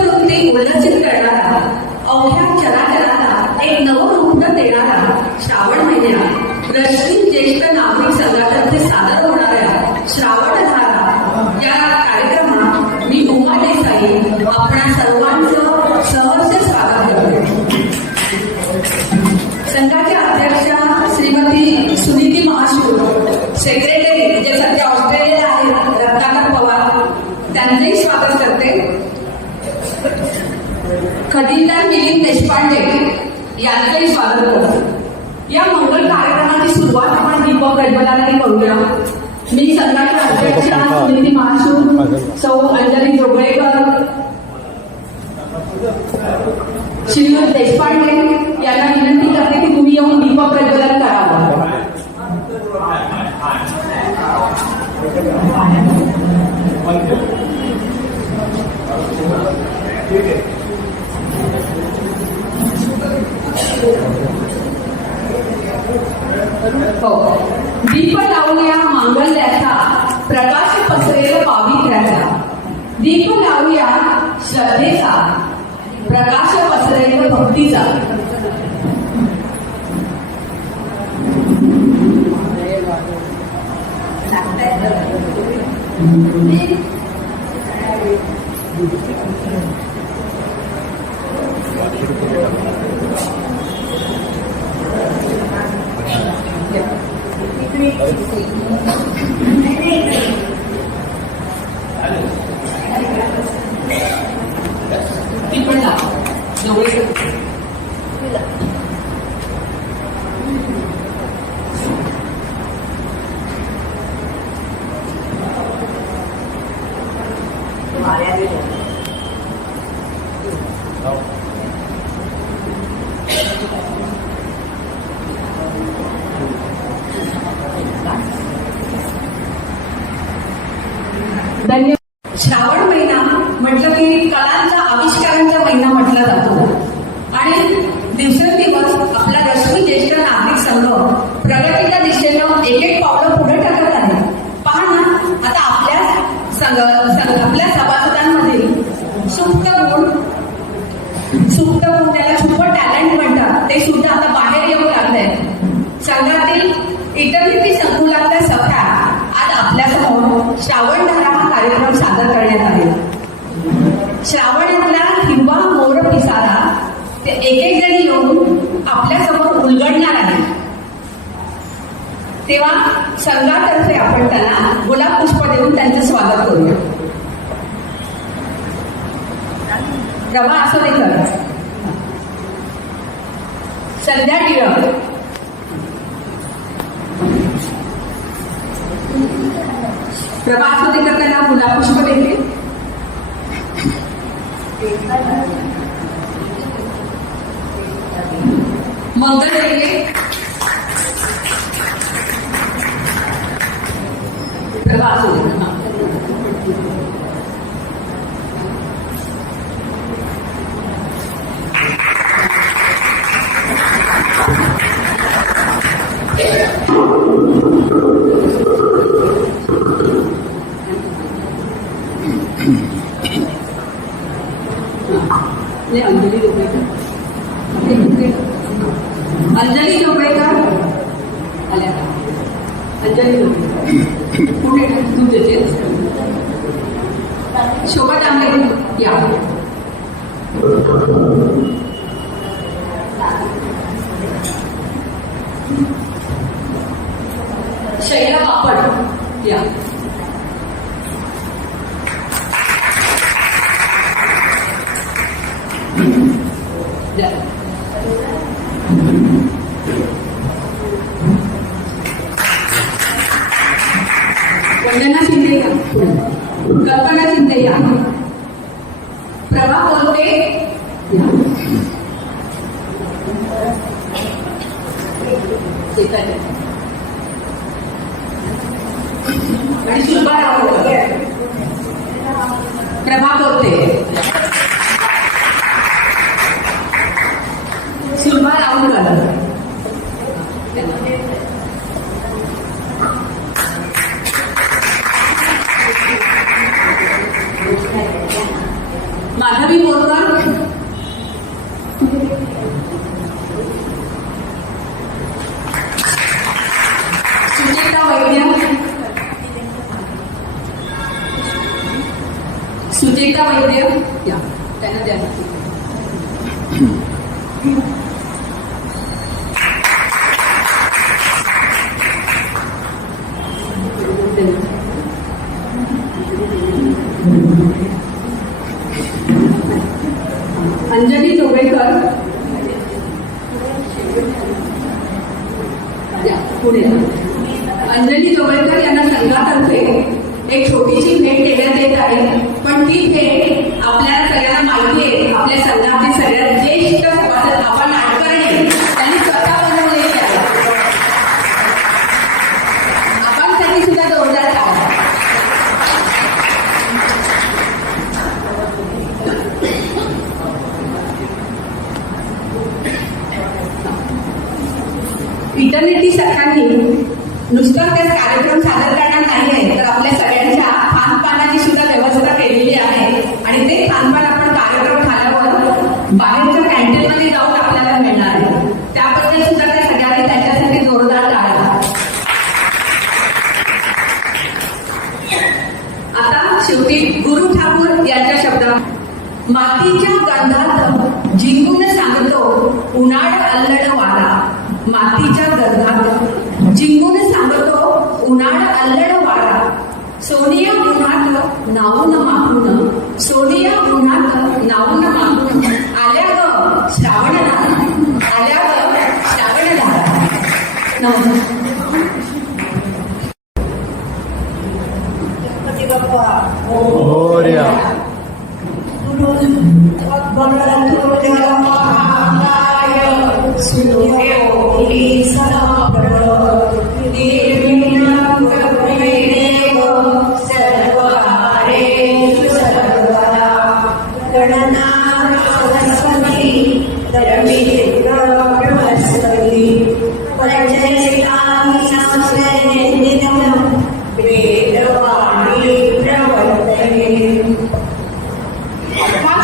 चित्तवृत्ती उल्लसित करणारा, अवघ्या चराचराला एक नवं रूप देणारा श्रावण महिन्यात रश्मी ज्येष्ठ नागरिक संघातर्फे सादर होणाऱ्या श्रावणधारा या कार्यक्रमात मी उमा देसाई आपणा सर्वांचं सहर्ष स्वागत करते. संघाच्या अध्यक्षा श्रीमती सुनीती महाशूर, सेक्रेटरी जे सध्या ऑस्ट्रेलियाला आहेत रत्नाकर पवार, त्यांचंही स्वागत करते. खजिनदार मिलिंद देशपांडे यांचंही स्वागत करते. या मंगल कार्यक्रमाची सुरुवात आपण दीपक प्रज्वलनाने करूया. मी संघाच्या अध्यक्षा सुनीती महाशूर, सौ अंजली जोगळेकर, श्रीमती देशपांडे यांना विनंती करते की तुम्ही येऊन दीपक प्रज्वलन करावं. हो, दीप लावूया मांगल्याचा, प्रकाश पसरेल पावित्र्याचा. दीप लावूया श्रद्धेचा, प्रकाश पसरेल भक्तीचा. श्रावण महिना म्हटलं की कलांचा आविष्कारांचा महिना म्हटला जातो आणि दिवसेंदिवस आपला रश्मी ज्येष्ठ नागरिक संघ प्रगतीच्या दिशेनं एक एक पावलं पुढे टाकत आहे. पहा ना, आता आपल्या सभासदांमधील सुप्त गुण त्याला सुपर टॅलेंट म्हणतात, ते सुद्धा आता बाहेर येऊ लागले. संघातील इटरनिटी संकुलातल्या सभ्या आज आपल्यासमोर श्रावणधारा हा कार्यक्रम सादर करण्यात आले. श्रावणातला हिरवा मोर पिसारा ते एक एक जणी येऊन आपल्यासमोर उलगडणार आहे. तेव्हा संघातर्फे आपण त्यांना गुलाब पुष्प देऊन त्यांचं स्वागत करूया. प्रभा आसोलेकर, संध्या टिळक, प्रभा आसोलेकर त्यांना गुलाब पुष्प देते. मंगल देते. प्रभा आसोलेकर अंजली जोगळेकर, अंजली जोगळेकर आल्या. अंजली जोगळेकर कुठे तू त्याचे शोभा डांगे या. शैला पापड या. वंदना शिंदे या. कल्पना शिंदे या. प्रभा कोलते या. समोर सुचित्रा वैद्य, सुचित्रा वैद्य या त्यांना द्या. अंजली जोगळेकर पुढे. अंजली जोगळेकर यांना संघातर्फे एक छोटीशी भेट देण्यात येत आहे. पण ती भेट आपल्याला सगळ्यांना माहिती आहे, आपल्या संघातील सगळ्यात ज्येष्ठ सभासद आबा नाडकर्णी त्यांनी स्वतः बनवलेली आहे. आबांसाठी सुद्धा जोरदार टाळ्या. इटर्निटी सखांनी नुसतं ते कार्यक्रम सादर करणार नाही आहे, तर आपल्या सगळ्यांच्या खानपानाची सुद्धा व्यवस्था केलेली आहे. आणि ते खानपान आपण कार्यक्रम झाल्यावर बाहेरच्या कॅन्टीनमध्ये जाऊन आपल्याला मिळणार आहे. त्याबद्दल सुद्धा त्या सगळ्यांनी त्यांच्यासाठी जोरदार टाळ्या. आता शेवटी गुरु ठाकूर यांच्या शब्दात, मातीच्या गंधात जिंकून सांगतो उन्हाळ अल्लड वारा. मातीच्या गंधात जिंकून सांगतो उन्हाळ अल्लड वारा. सोनिया उन्हात नावून मागून, सोनिया उन्हात नावून मागून, आल्या ग श्रावणला, आल्या ग श्रावणला. नमस्कार. गणपती बाप्पा मोरया.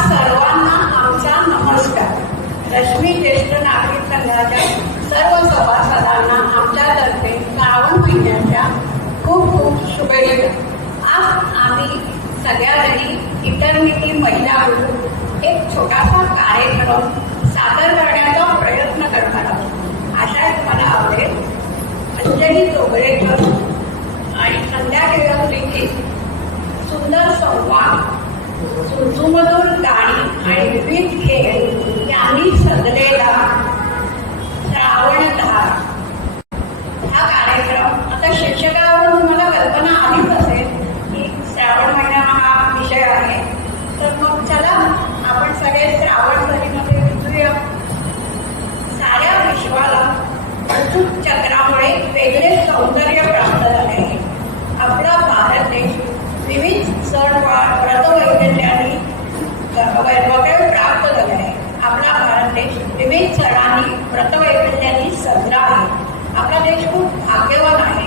सर्वांना आमचा नमस्कार. रश्मी ज्येष्ठ नागरिक संघाच्या सर्व सभासदांना आमच्यातर्फे श्रावण महिन्याच्या खूप खूप शुभेच्छा. आज आम्ही सगळ्याजणी इटर्निटी महिला ग्रुप एक छोटासा कार्यक्रम सादर करण्याचा प्रयत्न करणार आहोत. आशाच मला आवडेल. अंजली जोगळेकर आणि संध्या केळवलीची सुंदर संवाद, सुमधुर गाणी आणि विविध खेळ यांनी सजलेला श्रावणधार हा कार्यक्रम. आता शिक्षकावरून तुम्हाला कल्पना आलीच असेल की श्रावण महिना हा विषय आहे. तर मग चला आपण सगळे श्रावण नदीमध्ये विचूया. साऱ्या विश्वाला ऋतू चक्रामुळे वेगळे सौंदर्य प्राप्त झाले आहे. आपला भारत देश विविध सणवार व्रतवैकल्यांनी प्राप्त झाले आहे. आपला भारत देश विविध सणांनी व्रतवैकल्यांनी सजला आहे. आपला देश खूप भाग्यवान आहे,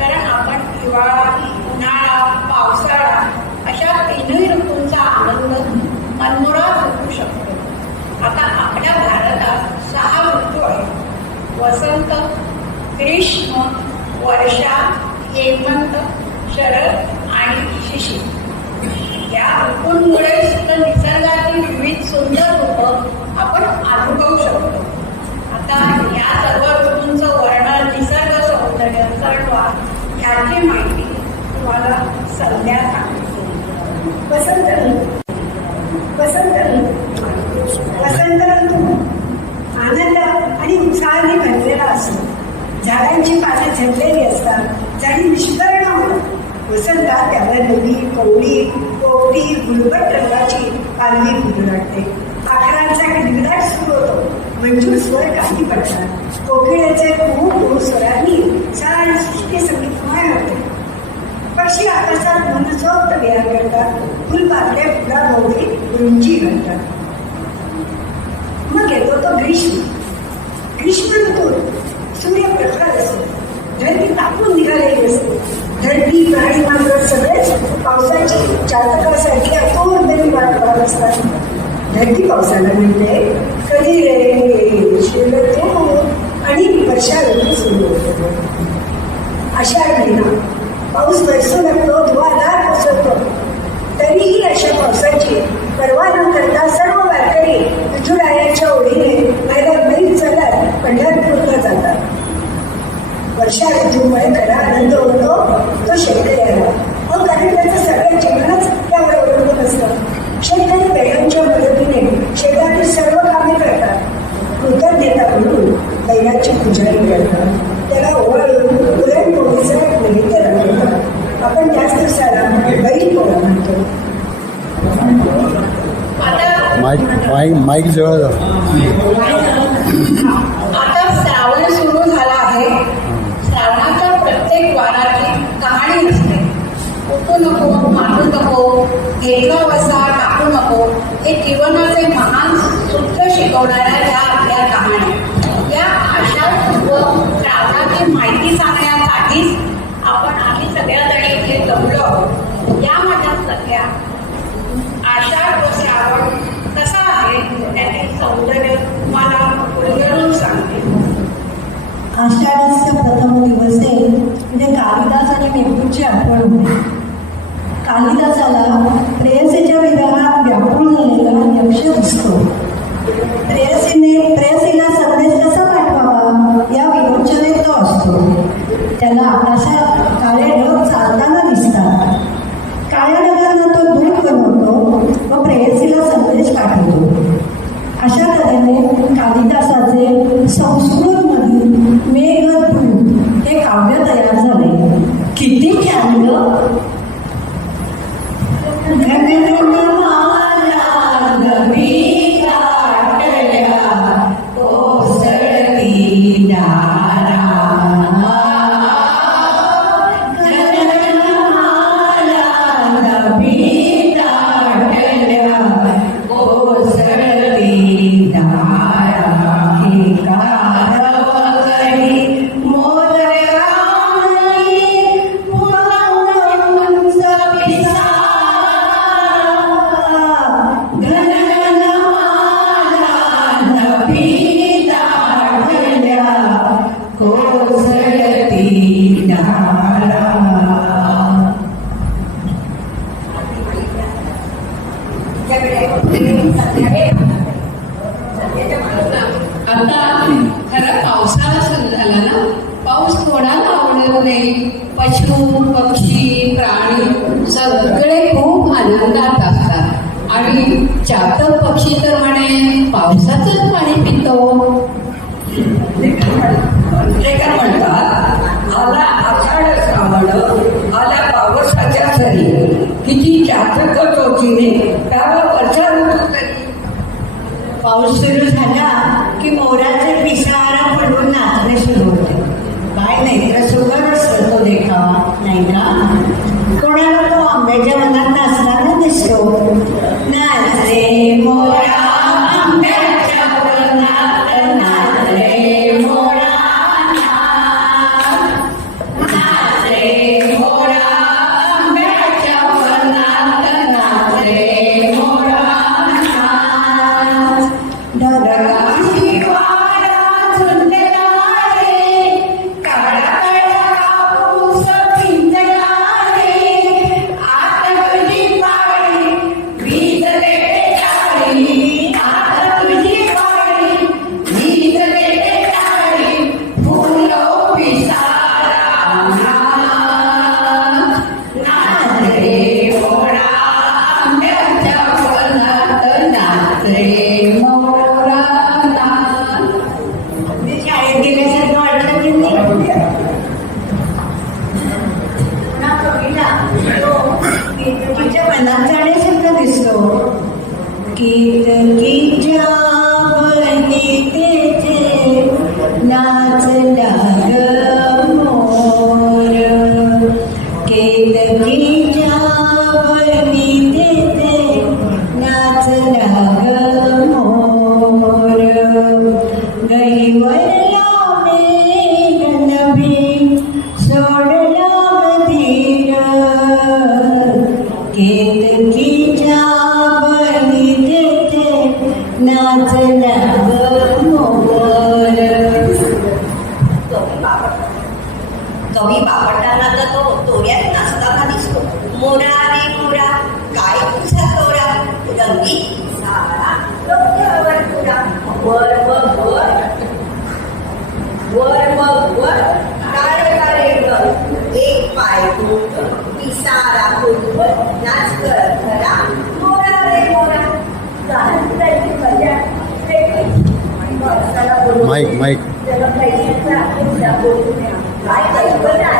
कारण आपण हिवाळा, उन्हाळा, पावसाळा अशा तीनही ऋतूंचा आनंद मनमुराद लुटू शकतो. आता आपल्या भारतात 6 ऋतू आहेत: वसंत, ग्रीष्म, वर्षा, हेमंत, शरद आणि शिशिर. या ऋतूंमुळे सुद्धा निसर्गातील विविध सुंदर रूप आपण अनुभवू शकतो. आता या सर्व ऋतूंचं वर्णन, निसर्ग सौंदर्य, सणवार याची माहिती तुम्हाला संध्या सांगते. वसंत ऋतू. वसंत ऋतू वसंत ऋतू आनंद आणि उत्साहाने भरलेला असतो. झाडांची पानं झडलेली असतात, झाडी निष्कर्ण होतात. वसंतात त्याला नदी, कवळी, पोपटी, गुलबट रंगाची पालवी फुलवाटते. आखरांचा गिडगिडाट सुरू होतो. मंजूर स्वर काही पडतात. कोकिळेचे कुहू स्वरांनी सारी सृष्टी संगीतमय होते. पक्षी आकाशात मनसोक्त विहार करतात. फुलपाखरे फुलाभोवती रुंजी घालतात. मग येतो तो ग्रीष्म. ग्रीष्म ऋतूत सूर्य प्रखर असतो. धरती तापून निघालेली असते. धरती, प्राणी, मात्र सगळेच पावसाची चातकासारखी अतोर वाट पाहत असतात. धरती पावसाला मिळते, कधी रे शिरतो आणि वर्षा ऋतू सुरू होतो. आषाढ महिना पाऊस बरसू लागतो, धुवाधार कोसळतो. तरीही अशा पावसाची पर्वा न करता सर्व वारकरी विठुरायाच्या ओढीने मैल चालत पंढरपूरला जातात. वर्षा ऋतूमुळे खरा आनंद होतो तो शेतकऱ्याला, कारण त्याचं सगळं जीवनच त्यावर अवलंबून असतं. शेतकरी बैलांच्या मदतीने शेतातील सर्व कामे करतात. कृतज्ञता म्हणून बैलाची पूजाही करतात, त्याला ओवाळून पुरणपोळीचा नैवेद्य दाखवतात. आपण त्याच दिवसाला बैल पोळा म्हणतो. माईक जवळ जा. आता श्रावण सुरू झाला आहे. श्रावणाच्या प्रत्येक वाराची कहाणी असते. उठू नको, मांडू नको, घेतला वसा टाकू नको, हे जीवनाचे महान सूत्र शिकवणाऱ्या या आपल्या कहाण्या. या आषाढ व श्रावणाची माहिती सांगण्यासाठीच आपण आम्ही सगळ्याजणी इथे जमलो आहोत. या माझ्या सगळ्या आषाढ व श्रावण कसा आहे त्याचे सौंदर्य तुम्हाला उलगडून सांगते. आषाढस्य प्रथम दिवसे म्हणजे कालिदास आणि मेघदूतची आठवण होते. कालिदासाला प्रेयसीच्या विरहात व्याकुळ झालेला यक्ष दिसतो. प्रेयसीला संदेश कसा पाठवावा या विरोचनेत तो असतो. त्याला आकाशात काळे ढग चालताना दिसतात. काळ्या ढगांना तो दूध बनवतो व प्रेयसीला संदेश पाठवतो. अशा तऱ्हेने कालिदासाचे संस्कृतमधील मेघदूत हे काव्य तयार झाले. किती छान ग. आता खरं पावसाळा सुरू झाला ना. पाऊस कोणाला आवडत नाही. पशु पक्षी प्राणी सगळे खूप आनंदात असतात. आणि चातक पक्षी तर म्हणे पावसाचंच पाणी पितो. ते काय म्हणतात, आला आषाढ श्रावण आल्या पावसाच्या सरी, किती चातक टोचीने त्यावर वर्षा ऋतू तरी. पाऊस सुरू झाला की मोराचे पिसारा पडून नाचणे सुरू होते. काय नाही तर सुगर असतो तो देखावा, नाही का. कोणाला तो आंब्याच्या मनात नाचताना दिसतो. नाच रे मोरा आंब्याच्या वनात, नाच रे मोरा नाच रे मोरा आंब्याच्या वनात, नाच रे मोरा नाच. ढगाची वारा झुंजला रे, काळा काळा कापूस पिंजला रे, आता तुझी पाळी वीज पेटे चाळी, आता तुझी नाचल्या ग मोर. कवी बापटाला तर तो तोऱ्यात नाचताना दिसतो. मोरा रे मोरा काय तुझा तोरा रंगी सारा डोक्यावर तुरा वर वर वर वर वर वर काळे काळे ग एक पाय तोट पिसारा फुलवर नाच कर खरा मोरा रे मोरा गाणं जायची मजा माईक माईक त्याला पैशाचा बोलू नये काय कल्पना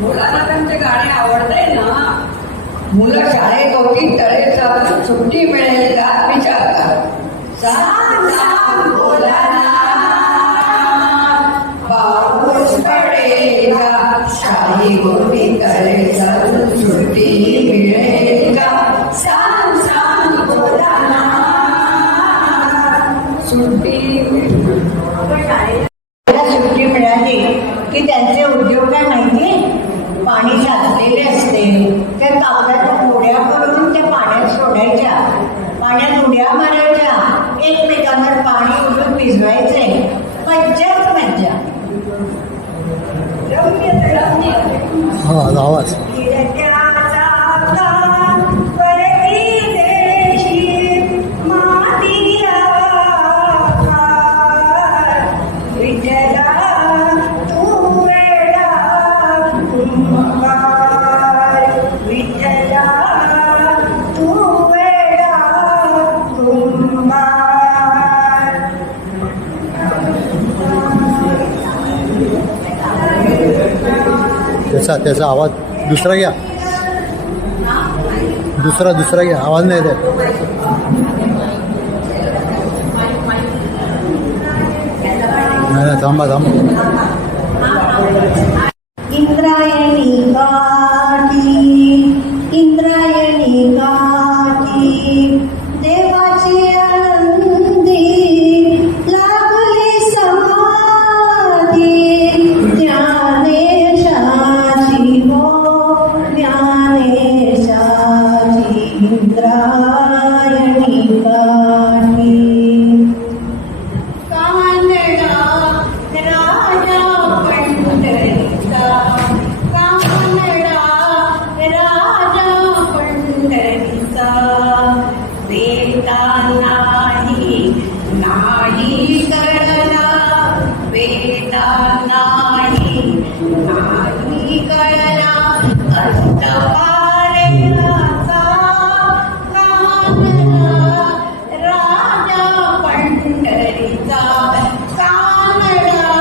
मुलांना त्यांचे गाणे आवडते ना. मुलं शाळेत होती तळे चालून सुट्टी मिळेल का विचारतात. सांग सांग बोला ना पाऊस पडेल का शाळी होती तळे चालून सुट्टी मिळेल का. सांग सांग बोला ना सुट्टी त्याला सुट्टी मिळाली की त्यांचे उद्योग काय माहिती, पाणी साचलेले असते त्या कागदाच्या होड्या करून त्या पाण्यात सोडायच्या, पाण्यात उड्या मारायच्या, एकमेकांवर पाणी उडून भिजवायचे. मज्जाच मज्जा. हा आवाज त्याचा आवाज दुसरा घ्या, दुसरा घ्या, आवाज नाही येत. नाही थांबा. इंद्रायणी काठी इंद्रायणी काठी देवाची आनंदी लागली समाधी. ज्ञानेशाची हो ज्ञानेशाची इंद्रायणी काठी. कानडा राजा पंढरीचा कानडा राजा पंढरीचा वेदा नाही नाही कळला वेदा नाही नाही कळला अष्टपारेचा कानडा राजा पंढरीचा कानडा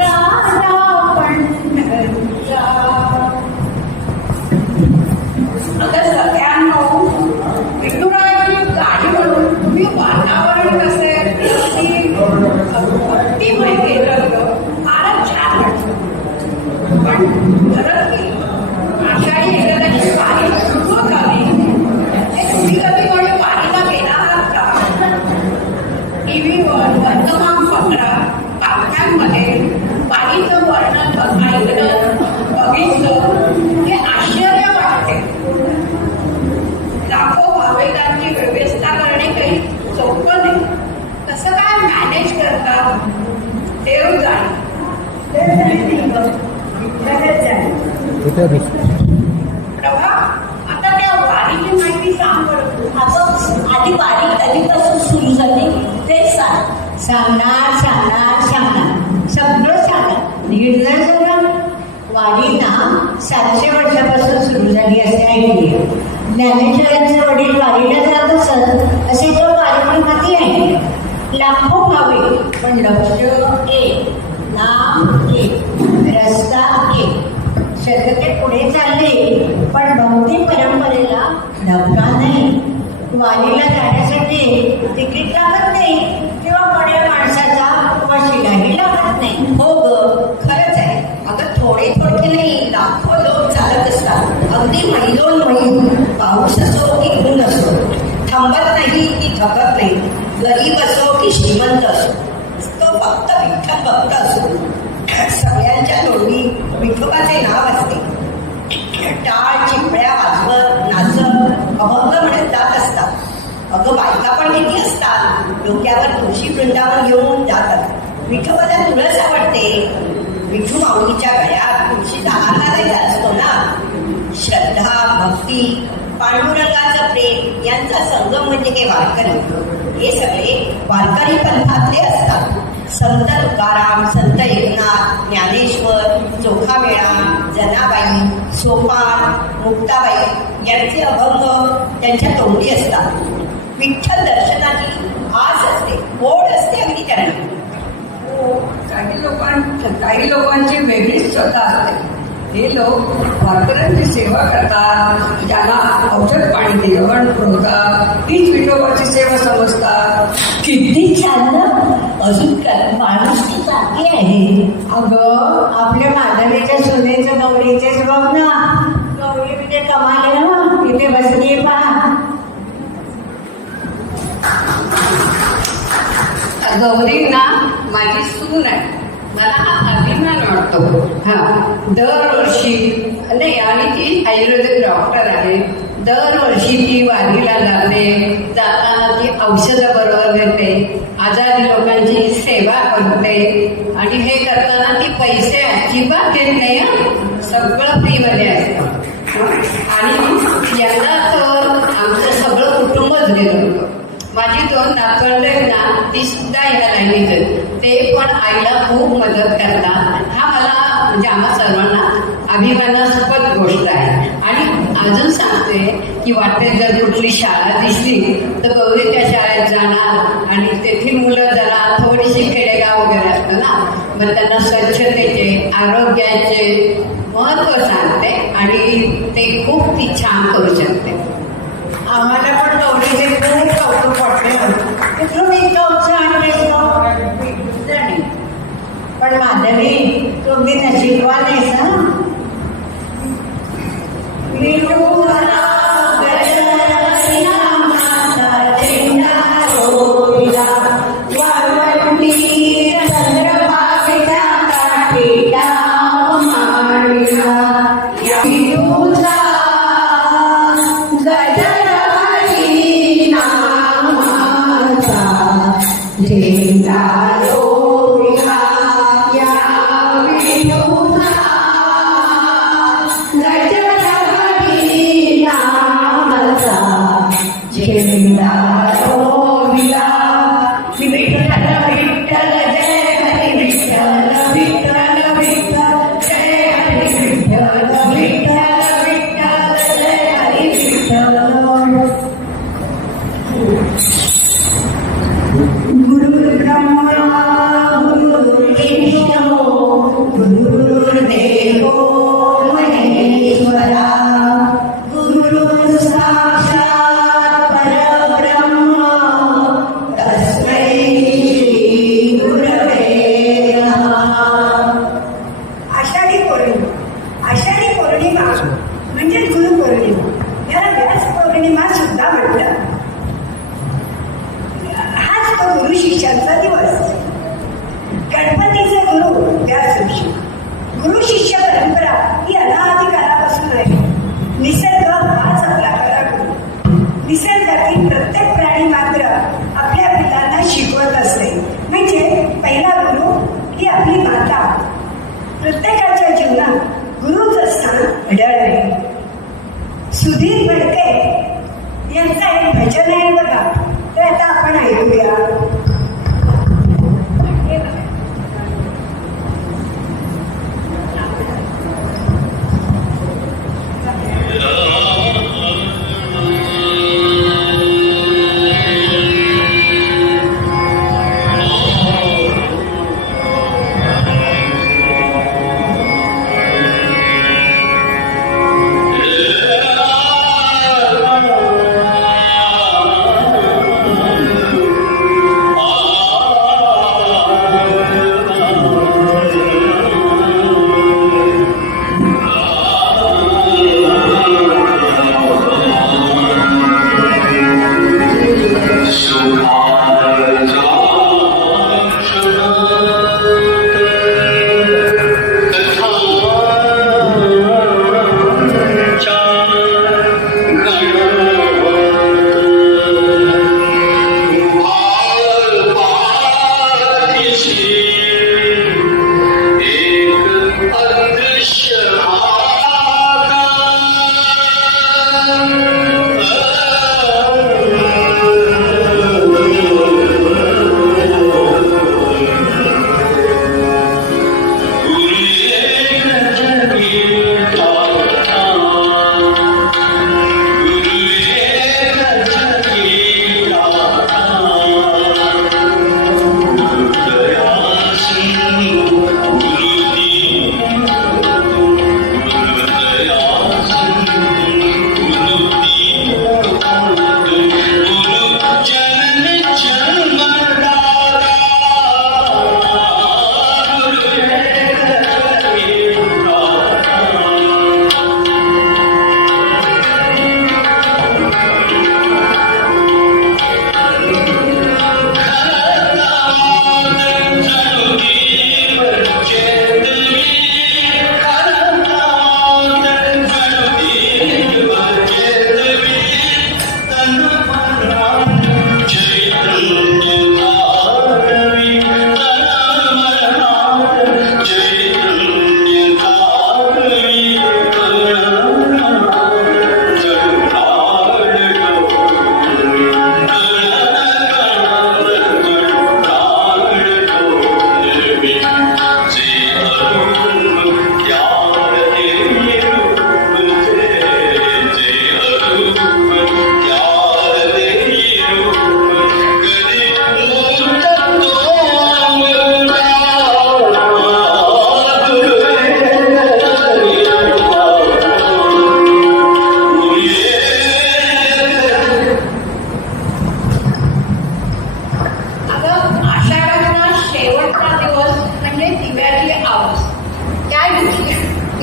राजा पंढरीचा. आता सगळ्यांना विठुरायाची गाणी म्हणून तुम्ही वातावरण कसं आहे ती माहिती फारच छान वाटतं. पण खरंच की आषाढी एखाद्याची वारी सुरू झाली तुम्ही कधी कोणी वारीला गेला आहात का. टीव्हीवर वर्तमानपत्र बातम्यांमध्ये वारीचं वर्णन ऐकलं बघितलं हे आश्चर्य वाटते. लाखो भाविकांची व्यवस्था करणे काही सोपं नाही. कसं काय मॅनेज करतात देव जाणे. प्रभा आता त्या वारीची माहिती सांग बरं. आता आधी वारी कधीपासून सुरू झाली ते सांग. सांगणार सगळं सांगणार. निर्णय जरा वारी ना 700 वर्षापासून सुरू झाली असे ऐकली. ज्ञानेश्वरांचे वडील वारीला जात असत असे तो कार्यक्रमाती आहे. लाखो भाविक पण लक्ष एक, नाम एक, रस्ता एक. शतके पुढे चालले पण भक्ती परंपरेला धक्का नाही. वारीला जाण्यासाठी तिकीट लागत नाही किंवा कोण्या माणसाचा वशिलाही लागत नाही. हो ग खरंच आहे. अगं थोडे नाही लाखो लोक चालत असतात. अगदी मैल पाऊस असो की ऊन असो थांबत नाही की थकत नाही. गरीब असो की श्रीमंत असो तो फक्त विठ्ठल भक्त असतो. सगळ्यांच्या तोंडी विठोबाचे नाव असते. टाळ चिपळ्या वाजवत नाचत अभंग म्हणत जात असतात. अगं बायका पण किती असतात, डोक्यावर तुळशी वृंदावन घेऊन जातात. विठोबाला तुळस आवडते. विठू माऊलीच्या गळ्यात तुळशीचा हार घालायचा असतो ना. श्रद्धा, भक्ती, पांडुरंगाचं प्रेम यांचा संगम म्हणजे हे वारकरी. हे सगळे वारकरी पंथातले असतात. संत तुकाराम, संत एकनाथ, ज्ञानेश्वर, चोखामेळा, जनाबाई, सोपान, मुक्ताबाई यांचे अभंग त्यांच्या तोंडी असतात. विठ्ठल दर्शनाची आस असते, ओढ असते अगदी त्यांना. काही लोकांची वेगळीच श्रद्धा असते. हे लोक वारकऱ्यांची सेवा करतात, त्यांना औषध पाणी देवण पुरवतात, हीच विठोबाची सेवा समजतात. किती छान ना. अजून माणूस ती बाकी आहे. अगं आपल्या माधवीच्या सुनेचं गौरीचेच बघ ना. गौरी म्हणजे कमाल आहे ना. इथे बसली पहा. गौरी ना माझी सून आहे. मला हा अभिमान वाटतो. दरवर्षी नाही, आणि ती आयुर्वेदिक डॉक्टर आहे. दरवर्षी ती वारीला जाते. जाताना ती औषधं बरोबर देते, आजारी लोकांची सेवा करते. आणि हे करताना ती पैसे अजिबात देत नाही. सगळं फ्रीमध्ये असतं. आणि यंदा तर आमचं सगळं कुटुंबच गेलं होतं. माझी 2 नातवंड आहेत ना, ती सुद्धा या लाईनीत आहेत. ते पण आईला खूप मदत करतात. हा मला म्हणजे आम्हा सर्वांना अभिमानास्पद गोष्ट आहे. आणि अजून सांगते की वाटेत जर कुठली शाळा दिसली तर गौरी त्या शाळेत जाणार. आणि तेथील मुलं जरा थोडीशी खेडेगाव वगैरे असतं ना, मग त्यांना स्वच्छतेचे, आरोग्याचे महत्त्व सांगते. आणि ते खूप ती छान करू शकते. आम्हाला पण गौरीचे खूप कौतुक वाटते. तुम्ही पण माधवी तुम्ही नशीबवान आहेस ना. सुधीर भडके यांचं एक भजन आहे बघा, ते आता आपण ऐकूया.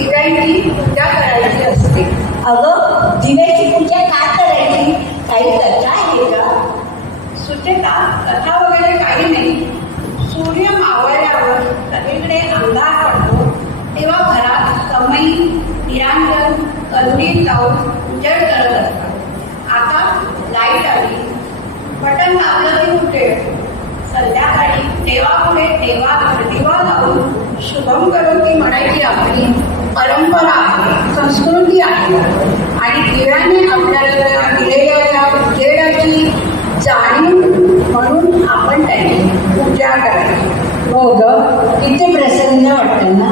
दिव्यांची पूजा करायची असते. अगं दिव्याची पूजा का करायची? काही कथा आहे का? सुचेता कथा वगैरे काही नाही. सूर्य मावळल्यावर सगळीकडे अंधार पडतो तेव्हा घरात कमई, निरांजन, कंदील लावून उजेड करत असतात. आता लाईट आली, बटन दाबलं की उठेल. संध्याकाळी देवापुढे दिवा लावून शुभम करोती म्हणायची आपली परंपरा आहे, संस्कृती आहे. आणि दिव्याने आपल्याला दिलेल्या या उजेडाची जाणीव म्हणून आपण त्याची पूजा करायची. हो ग, किती प्रसन्न वाटतं ना.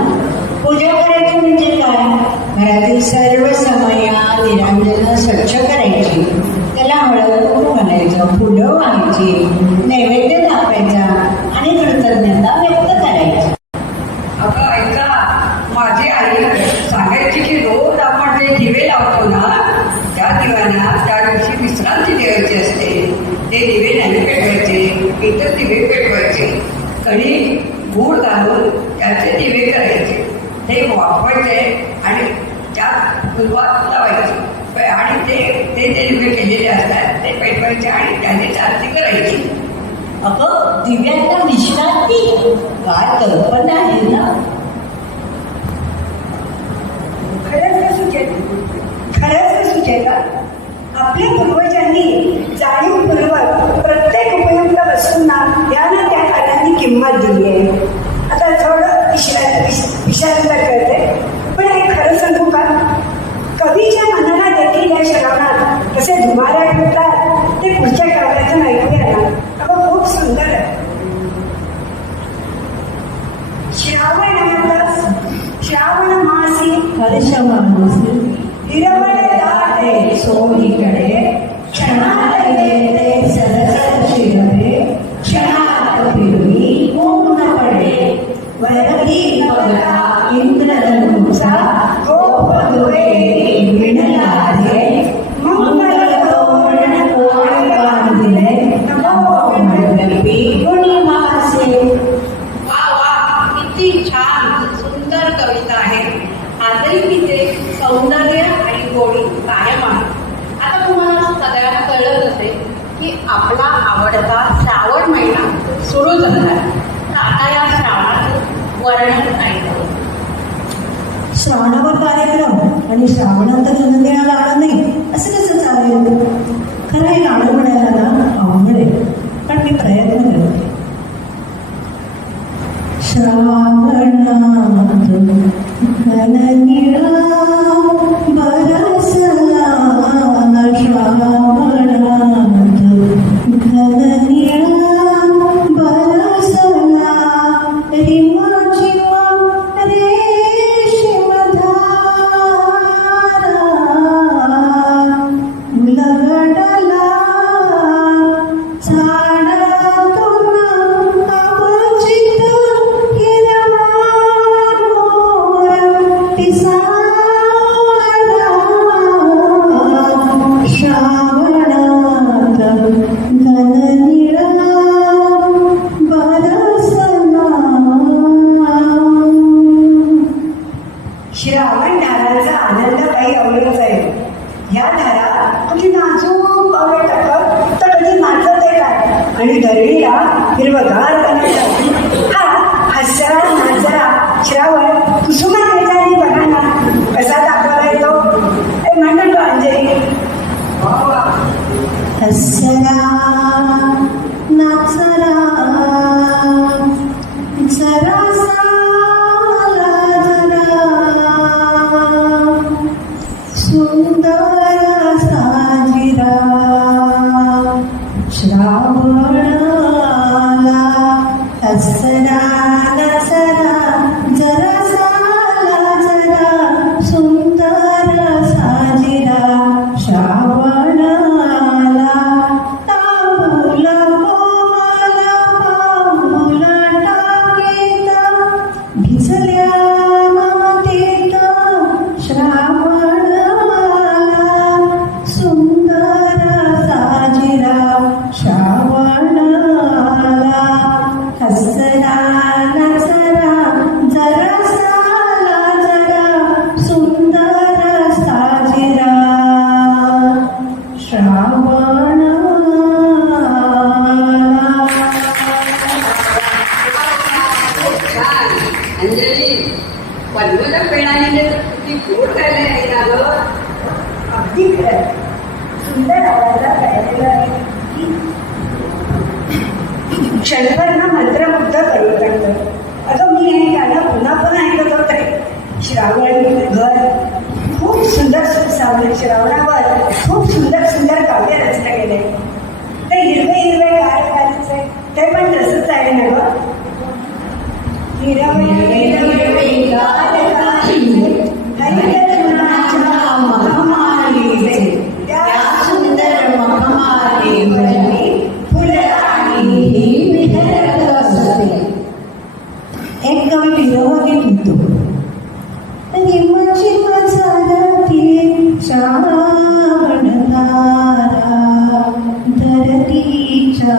पूजा करायची म्हणजे काय? घरातील सर्व समया निरांजन स्वच्छ करायची, त्याला हळद कुंकू घालायचं, फुलं व्हायची, नैवेद्य दाखवायचा आणि कृतज्ञता व्यक्त करायची. अगं ऐका, माझी आई सांगायची की रोज आपण जे दिवे लावतो ना, त्या दिव्यांना त्या दिवशी विश्रांती द्यायची असते. ते दिवे नाही पेटवायचे, इतर दिवे पेटवायचे. कणी गूळ घालून त्याचे दिवे करायचे, ते वापरायचे आणि त्यात सुरुवात लावायची. आणि ते दिवे केलेले असतात ते पेटवायचे आणि त्याने आरती करायची. अगं दिव्यांना विश्रांती, काय कल्पना आहे ना. खरंच सुचेता, आपल्या पूर्वजांनी जाणीवपूर्वक प्रत्येक उपयुक्त वस्तूंना या ना त्या कार्याने किंमत दिली आहे. आता थोडं विचारायला कळते, पण हे खरं सांगू का, कवीच्या मनाला देखील या श्रावणात कसे धुमाऱ्या ठेवतात ते पुढच्या काव्यातून ऐकूया ना. अगं खूप सुंदर आहे. श्रावण मासी हर्ष मानसी हिरवळ दाटे सोनीकडे क्षणात येते सरसर शिरवे, क्षणात फिरवी पूर्ण पडे, वरती पगला इंद्रधनुचा गोप दुहेरी विणलाधे, मंगल तोरण कोण बांधिले, नमो मंडपी गुणी मासे. वा वा, किती छान सुंदर कविता आहे. आजही तिथे सौंदर्य आणि गोडी कायम आहे. आता तुम्हाला सगळ्यांना कळत असेल की आपला आवडता श्रावण महिना सुरू झाला. तर आता या श्रावणाचं वर्णन काय करू? श्रावणावर कार्यक्रम आणि श्रावणात धन देणं गाणं नाही असं कसं चालेल? खरं हे गाणं म्हणायला ना अवघड आहे, पण मी प्रयत्न करते. श्रावणात घननिळा बरसला, श्रावणात घननिळा बरसला, रिमझिम रेशीम धारा लगडला, झाडातून अवचित हिरवा मोर पिसाळला. श्रावणात घननिळा बरसला. श्रावण धाराचा आनंद काही अवघडच आहे. या धारा कधी नाजूक पावले टाकत तर कधी नाचत आहे काय, आणि दरडीला हिरवगार करण्यासाठी हा हसरा नाचरा श्रावण कुसुमा नेतानी बघा ना कसा दाखवला येतो. हे म्हणतो अंजली. हसरा नाचरा जरा साला जरा, सुंदर साजिरा श्रावणाला. हसरा नाचरा जरा साला जरा, सुंदर साजिरा श्रावणाला. तांबूल कोमल पाऊल टाकीत, भिजल्या ममतेत श्रावणाला. सुंदर साजिरा श्रावणाला. हसरा नाचरा छान. अंजली पल्लूला पेणाने किती गोड खायला आहे ना गं. अगदी खरं. सुंदर आवाजात गायलेलं आहे. क्षणभर ना मंत्रमुग्ध करू लागलं. अगं मी हे गाणं पुन्हा पुन्हा ऐकत होते. श्रावण घर खूप सुंदर श्रावणावर खूप सुंदर सुंदर काव्य रचले गेले. ते हिरवे हिरवे गारचे ते पण तसंच आहे ना गं. हिरवे हिरवे गार त्या सुंदर महामारी फुलराणी विहरत असते. एक कवी विरह गीत लिहितो. रिमझिम झाली श्रावणधारा धरतीच्या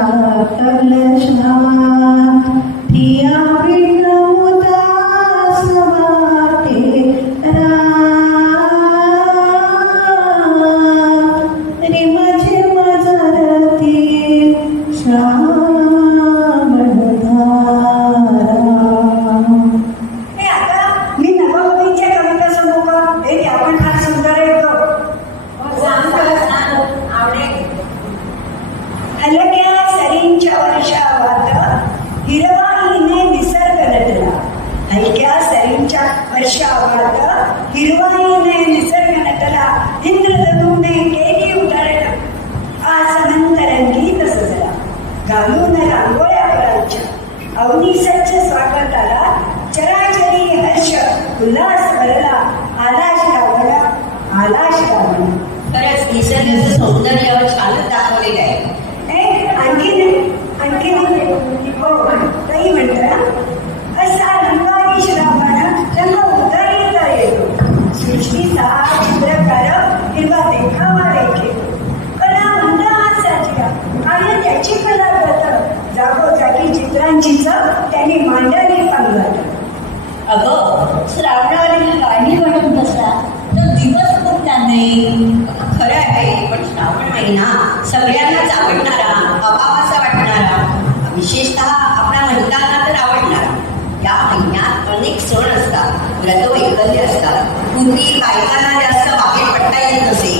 कलशात पिया विण उदास वाटे रिमझिम झाली श्रावणधारा. हे आता मी नवकवीच्या कविता सांगू का? हे आपण फार सुंदर येतो. हलक्या सरींच्या वर्षावात हिरवाईने निसर्ग नटला. हलक्या सरींच्या वर्षावात हिरवाईने निसर्ग नटला. इंद्रधनुने केली उधारण आज अनंतरंगीत सजला. घालून रांगोळ्या फळांच्या अवनी सच्च स्वागताला चराचरी हर्ष उल्हास भरला. आला श्रावण. खरंच निसर्गाचं सौंदर्य छानच दाखवलेलं आहे. आणखीन हो काही म्हणतात. असा रंगारी श्रावण रंग उदयता येतो. सृष्टीचा चित्रकार हिरवा देखावा रेखेतो. कला मंद हास्याची आणि त्याची कला करत जागोजागी चित्रांची त्यांनी मांडणी पांगत. अगं श्रावणावरील गाणी म्हणून बसला तर दिवस कुठला नाही. खरं आहे, पण श्रावण महिना सगळ्यांनाच आवडणारा, अवावासा वाटणारा, विशेषतः आपल्या महिलांना तर आवडणारा. या महिन्यात अनेक सण असतात, व्रतवैकल्य असतात. पूर्वी बायकांना जास्त बाहेर पडता येत नसे.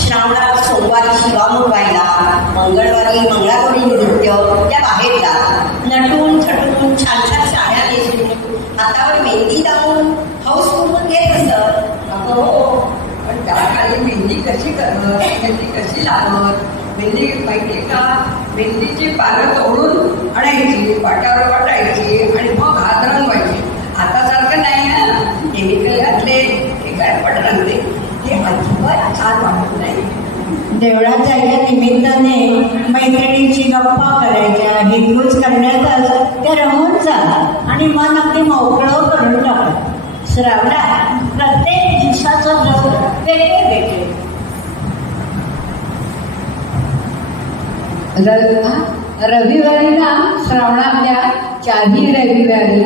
श्रावणात सोमवारी शिवामुख व्हायला, मंगळवारी मंगळागौरी नृत्य त्या बाहेर जात. नटून थटून छान छान साड्या नेसून हातावर मेहंदी लावून हौस करून घेत असत. हो, पण त्या काळी मेहंदी कशी करत, मेहंदी कशी लावत, मेहंदी माहितीये का? मेहंदीची पानं तोडून आणायची, पाटावर वाटायची आणि मग हात रंगवायची. आता सारखं नाही ना, केमिकल घातले हे काय पण रंगले. हे अजिबात छान वाटत नाही. देवळात जायच्या निमित्ताने मैत्रिणीची गप्पा करायच्या, हिरगूज करण्यातच त्या रमून जातात आणि मन अगदी मोकळं करून टाकतात. श्रावणात प्रत्येक दिवसाचं जग वेगळे वेगळे. रविवारी ना श्रावणातल्या चारही रविवारी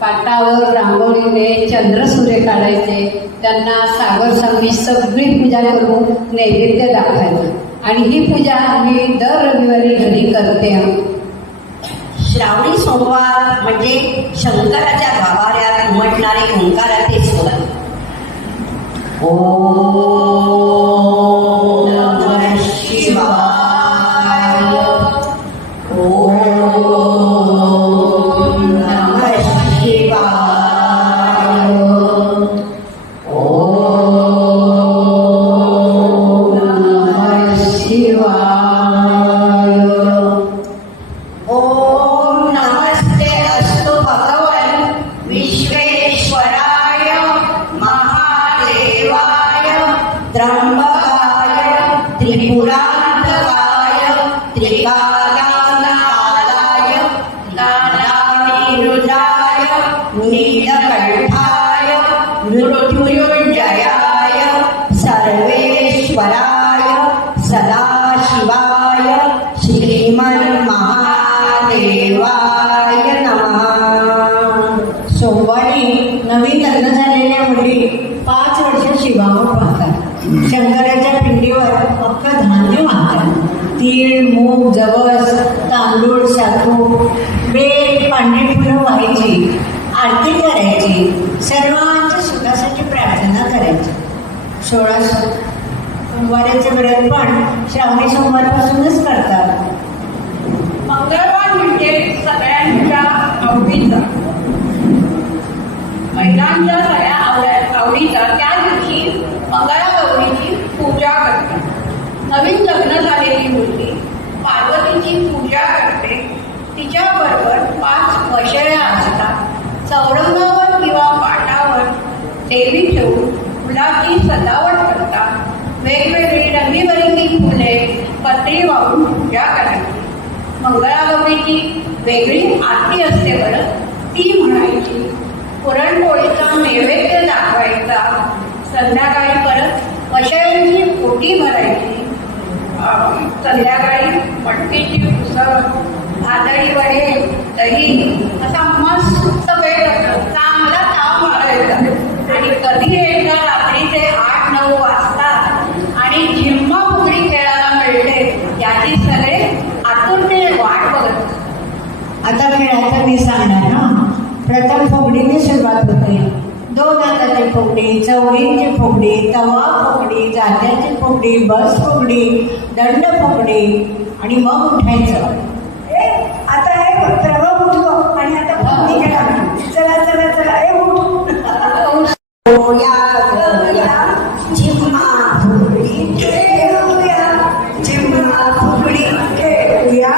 पाटावर रांगोळीने चंद्रसूर्य काढायचे. त्यांना सागर सांगली सगळी पूजा करून नैवेद्य दाखवायचं. आणि ही पूजा मी दर रविवारी घरी करते. श्रावणी सोमवार म्हणजे शंकराच्या गाभाऱ्यात उमटणारे ओंकाराचे स्वर. ओम नमः शिवाय. ओम नमः शिवाय. ओम नमः शिवाय. ओम नमस्ते अस्तु भगवन् विश्वेश्वराय महादेवाय त्र्यंबकाय त्रिपुरान्तकाय त्रिकालाय नानाविरुद्धाय नीलकण्ठाय मृत्युञ्जयाय सर्वेश्वराय सदाशिवाय श्रीमन्महादेवाय नमः. सोमवारी नवीन लग्न झालेल्या मुली 5 वर्ष शिवामुख पाहतात. शंकराच्या पिंडीवर अख्खं धान्य वाहतात. तीळ, मूग, जवस, तांदूळ, सातू, बेल, पांढरी फुलं व्हायची आरती करायची, सर्वांच्या सुखासाठी प्रार्थना करायची. 16 सोमवाराचे व्रत पण श्रावणी सोमवारपासूनच करतात. मंगळवार म्हणजे सगळ्यांच्या आवडीचा, महिलांच्या सगळ्या आवडीचा. त्या दिवशी मंगळागौरीची पूजा करतात. नवीन लग्न झालेली मुलगी पार्वतीची पूजा करते. तिच्याबरोबर 5 वशया असतात. चौरंगावर किंवा पाटावर देवी ठेवून फुलाची सजावट करतात. वेगवेगळी रंगीबेरंगी फुले पत्री वाहून पूजा करायची. मंगळागौरीची वेगळी आरती असते बरं, ती म्हणायची. पुरणपोळीचा नैवेद्य दाखवायचा. संध्याकाळी परत वशयांची पोटी भरायची. संध्याकाळी मटकीची उसळ, आदळी वडे, दही असा मस्त वेळ असतो. चांगला ताव मारायचा. आणि कधी एकदा रात्रीचे 8-9 वाजतात आणि झिम्मा फुगडी खेळायला मिळते याची सगळे आतुरतेने वाट बघत असतात. आता खेळाचं मी सांगणार ना. प्रथम फुगडीने सुरुवात होते. 2 हाताची फुगडी, चवळींची फुगडी, तवा फुगडी, जात्याची फुगडी, बस फुगडी, दंड फुगडी आणि मग उठायचं. आता हे प्रभाव उठलो आणि आता फुगडी खेळा. चला चला चला हे उठ. झिम्मा फुगडी खेळूया, झिम्मा फुगडी खेळूया,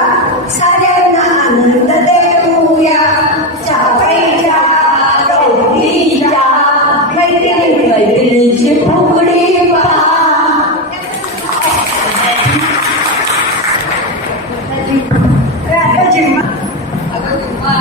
साऱ्यांना आनंद देऊया. चापाईच्या गौरीच्या मैत्रिणीची फुगडी पहा. आता जिम्मा अगं तुम्हा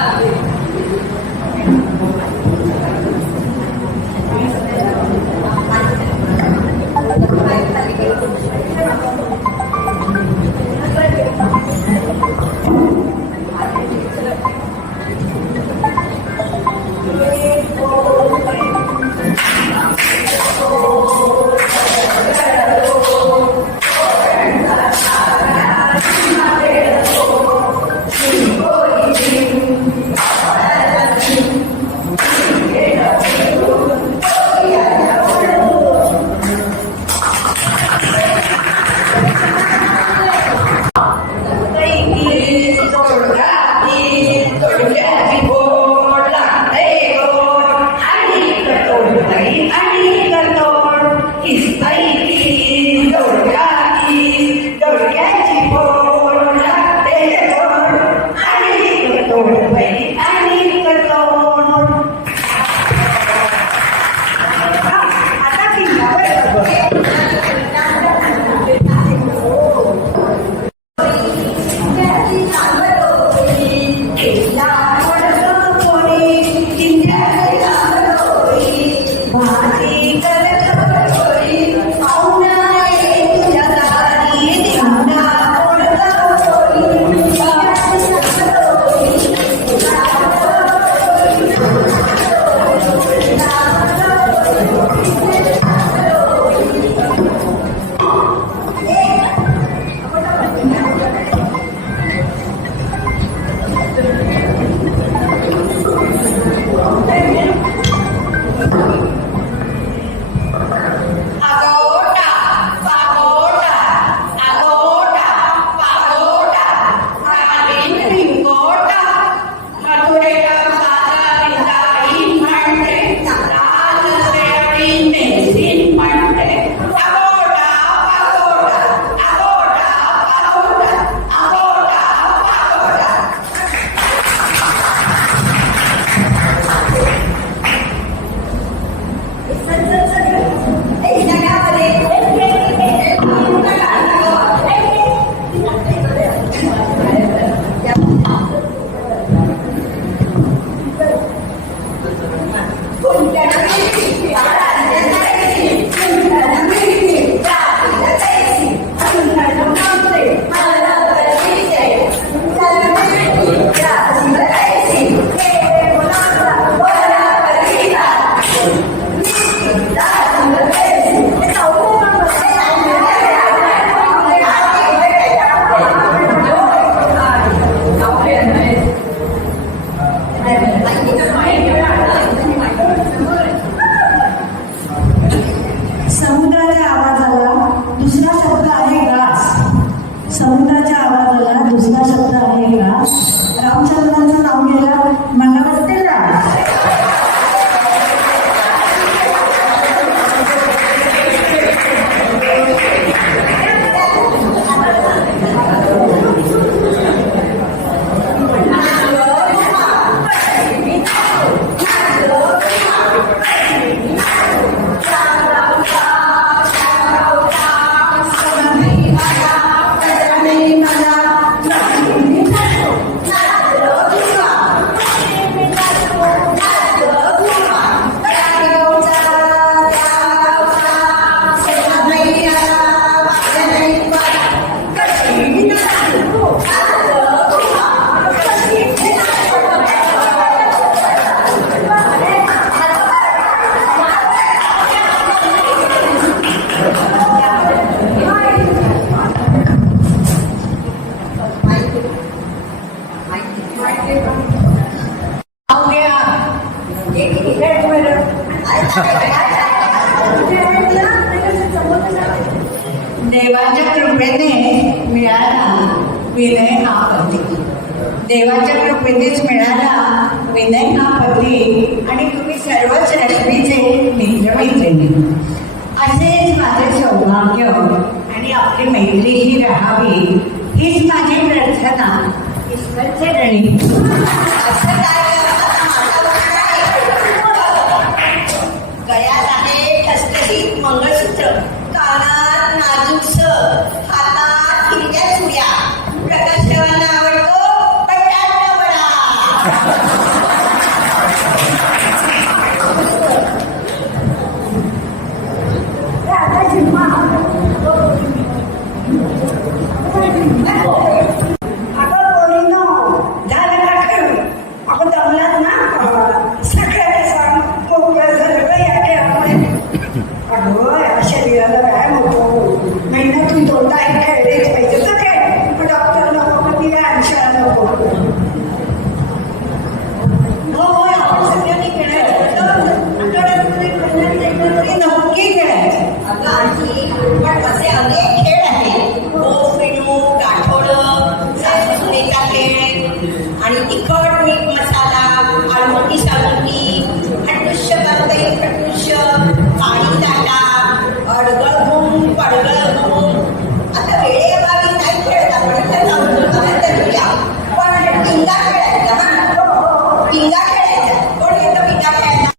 एक मिनिट बरं. देवाच्या कृपेने मिळाला विनय हा पती. देवाच्या कृपेनेच मिळाला विनय हा पती आणि तुम्ही सर्वच रश्मीचे मित्रमैत्रिणी. असेच माझे सौभाग्य आणि आपली मैत्री ही राहावी हीच माझी प्रार्थना ईश्वरचरणी. असं काय गळ्यात आहे ठसठशीत मंगळसूत्र, कानात नाजूकसं, हातात हिरव्या चुड्या. प्रकाशवाला आवडतो बटाटा वडा. आता जिम्मा अगं पोरींनो, झालं का खेळून? आपण दमलात ना सगळ्याला सांग मोकळं झालं का या खेळामुळे. अगं या शरीराला व्यायाम होतो. महिन्यातून 2दा हे खेळलेच पाहिजे तर खेळ. पण डॉक्टर नको मग ती व्यायामशाळा नको. हो आपण सगळ्यांनी खेळायचं. आठवड्यातून एक महिन्यात एकदा तरी नक्की खेळायचं. अगं आणखी पण असे अनेक खेळ आहेत. पेणू, गाठोडं, सासू सुनेचा खेळ आणि तिखट मीठ मसाला, आळमुठी साळमुठी, खटुष्य करतई खटुष्य, पाणी ताटा, अडगळ घुम पडगळ घुम. आता वेळेअभावी नाही खेळत आपण ठरूया. पण पिंगा खेळायचा हा. पिंगा खेळायचा. कोण येतं पिंगा खेळायचा?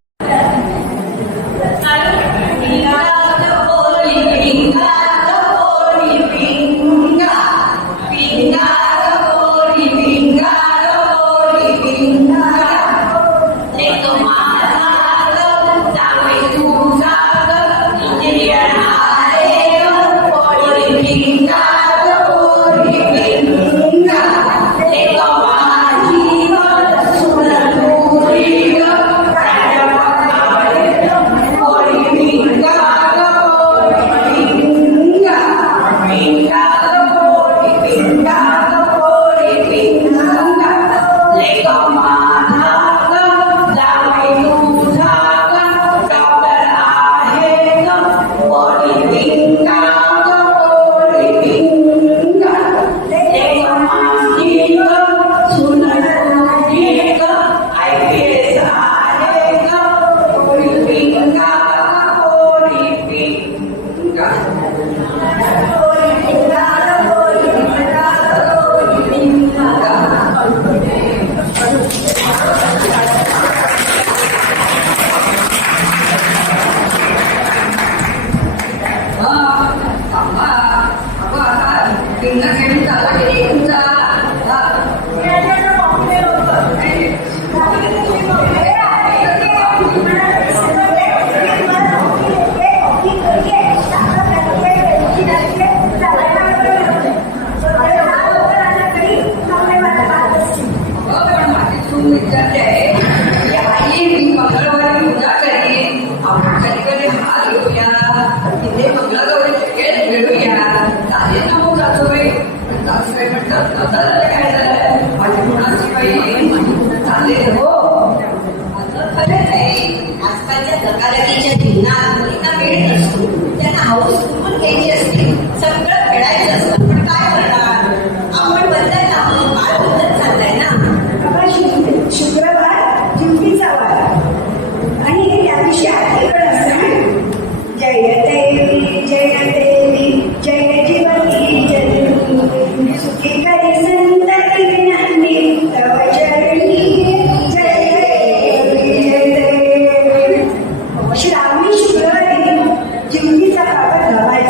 आजकालच्या धकाधकीच्या जीवनात मुलींना वेळ नसतो. त्यांना हाऊस कुठून घ्यायची असते, सगळं खेळायचं असतं. पण काय करणार, आपण बदलायला हवं. काळ बदलत चाललाय ना. बाबा शुक्रवार जिंकीचा वार आणि त्या दिवशी आठवण असतं. जय देवी जय देवी जय जीवती जननी सुखी करी संतती ज्ञानी तव चरणी जय देवी जय देवी. श्रावणी शुक्रवारी जिंकीचा कापड घालायचा.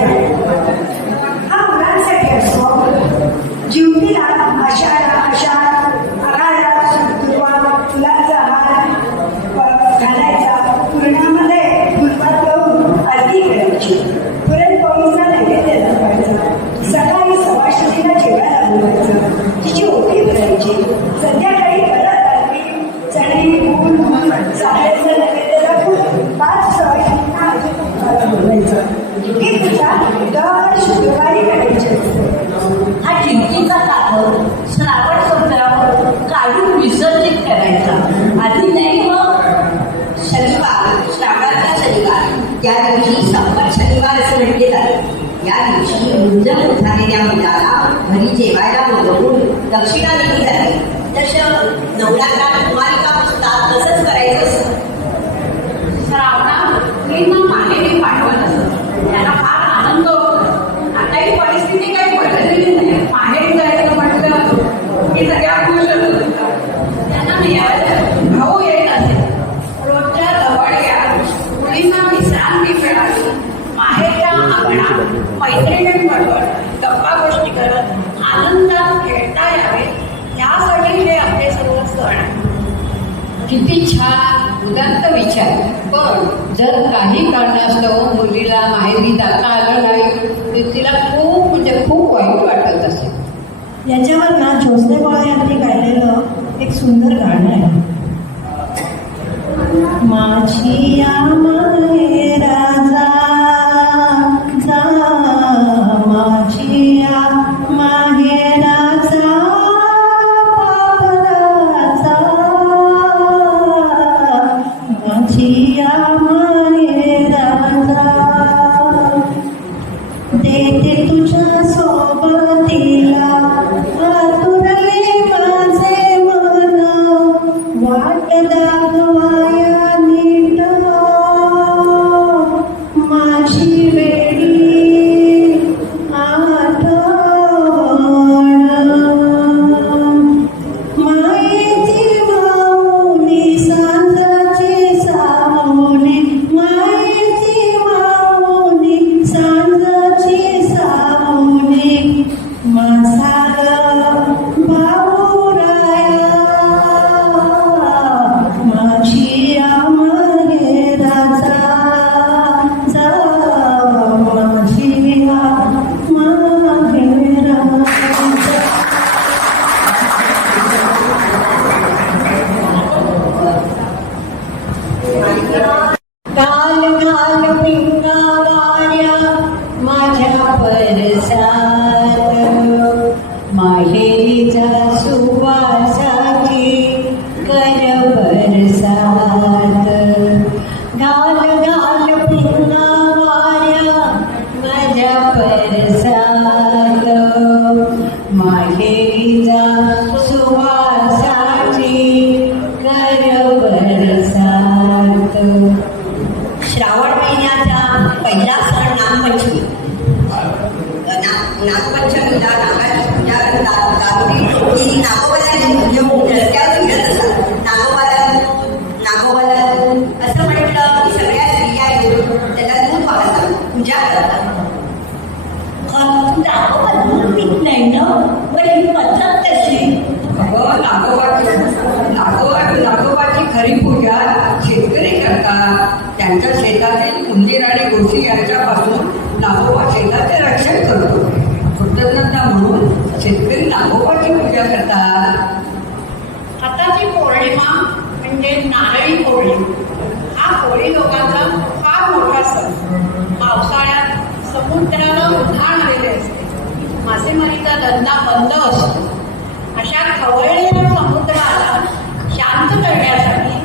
जन्म झालेल्या मुलाला घरी जेवायला बोलवून दक्षिणा दिली जाते. तसं नवरात्रात कुमारिका पुसतात तसंच करायचं असतं. श्रावणात मुलींना माहेरी पाठवत असत. त्यांना फार आनंद होतो. आता ही परिस्थिती काही बदललेली नाही. माहेरी जायचं म्हटलं की सगळ्या खुश होतात. त्यांना भाऊ येत असेल. रोजच्या जवळच्या मुलींना विश्रांती मिळाली. माहेरच्या अंगणात मैत्रिणींबरोबर गप्पा गोष्टी करत आनंदात खेळता यावे यासाठी हे आपले सर्व सण आहे. किती छान उदात्त विचार. पण जर काही कारणास्तव मुलीला माहेरी जाता आलं नाही तर तिला खूप म्हणजे खूप वाईट वाटत असेल. याच्यावर ना जोसले बाळ यांनी गायलेलं एक सुंदर गाणं आहे. माझी या माहेरा जा जा, माझी या माहेरा जा, पापरा जा, माझी या माहेरा जा, देते तुझ्या सोबतीला आतुरले माझे मन, वाट दाखवाया नीट माझी वेडी आठवण, मायेची माऊली सांजाची सावली, मायेची माऊली सांजाची सावली, माझा भाऊराया, माझी माहेरा जा जा, माझी माहेरा जा. काल काल पिंगा वाऱ्या माझ्या परसात, माहेरीचा सुवासाची कर बरसात. घाल घाल पिंगा वाऱ्या माझ्या परसात, माहेरीचा सुवासाची कर बरसात. श्रावण महिन्याचा पहिला सण नागपंचमी. नागपंचमीला नागाची पूजा करतात. गावी लोक नागोबाला घेऊन रस्त्यावर फिरत असतात. नागोबाला असं म्हटलं की सगळ्या स्त्रिया येऊन त्याला दूध पाहतात, पूजा करतात. नागोबा दूध पित नाही ना, पण ही पद्धत कशी? नागोबाची खरी पूजा शेतकरी करतात. त्यांच्या शेतातील उंदीर आणि गोशी यांच्यापासून नागोबा शेताचे रक्षण करतो. कृतज्ञता म्हणून शेतकरी नागोबाची पूजा करतात. आताची पौर्णिमा म्हणजे नारळी पौर्णिमा. हा कोळी लोकांचा फार मोठा सण. पावसाळ्यात समुद्राला उधाण आलेले असते. मासेमारीचा धंदा बंद असतो. अशा खवळलेल्या समुद्राला शांत करण्यासाठी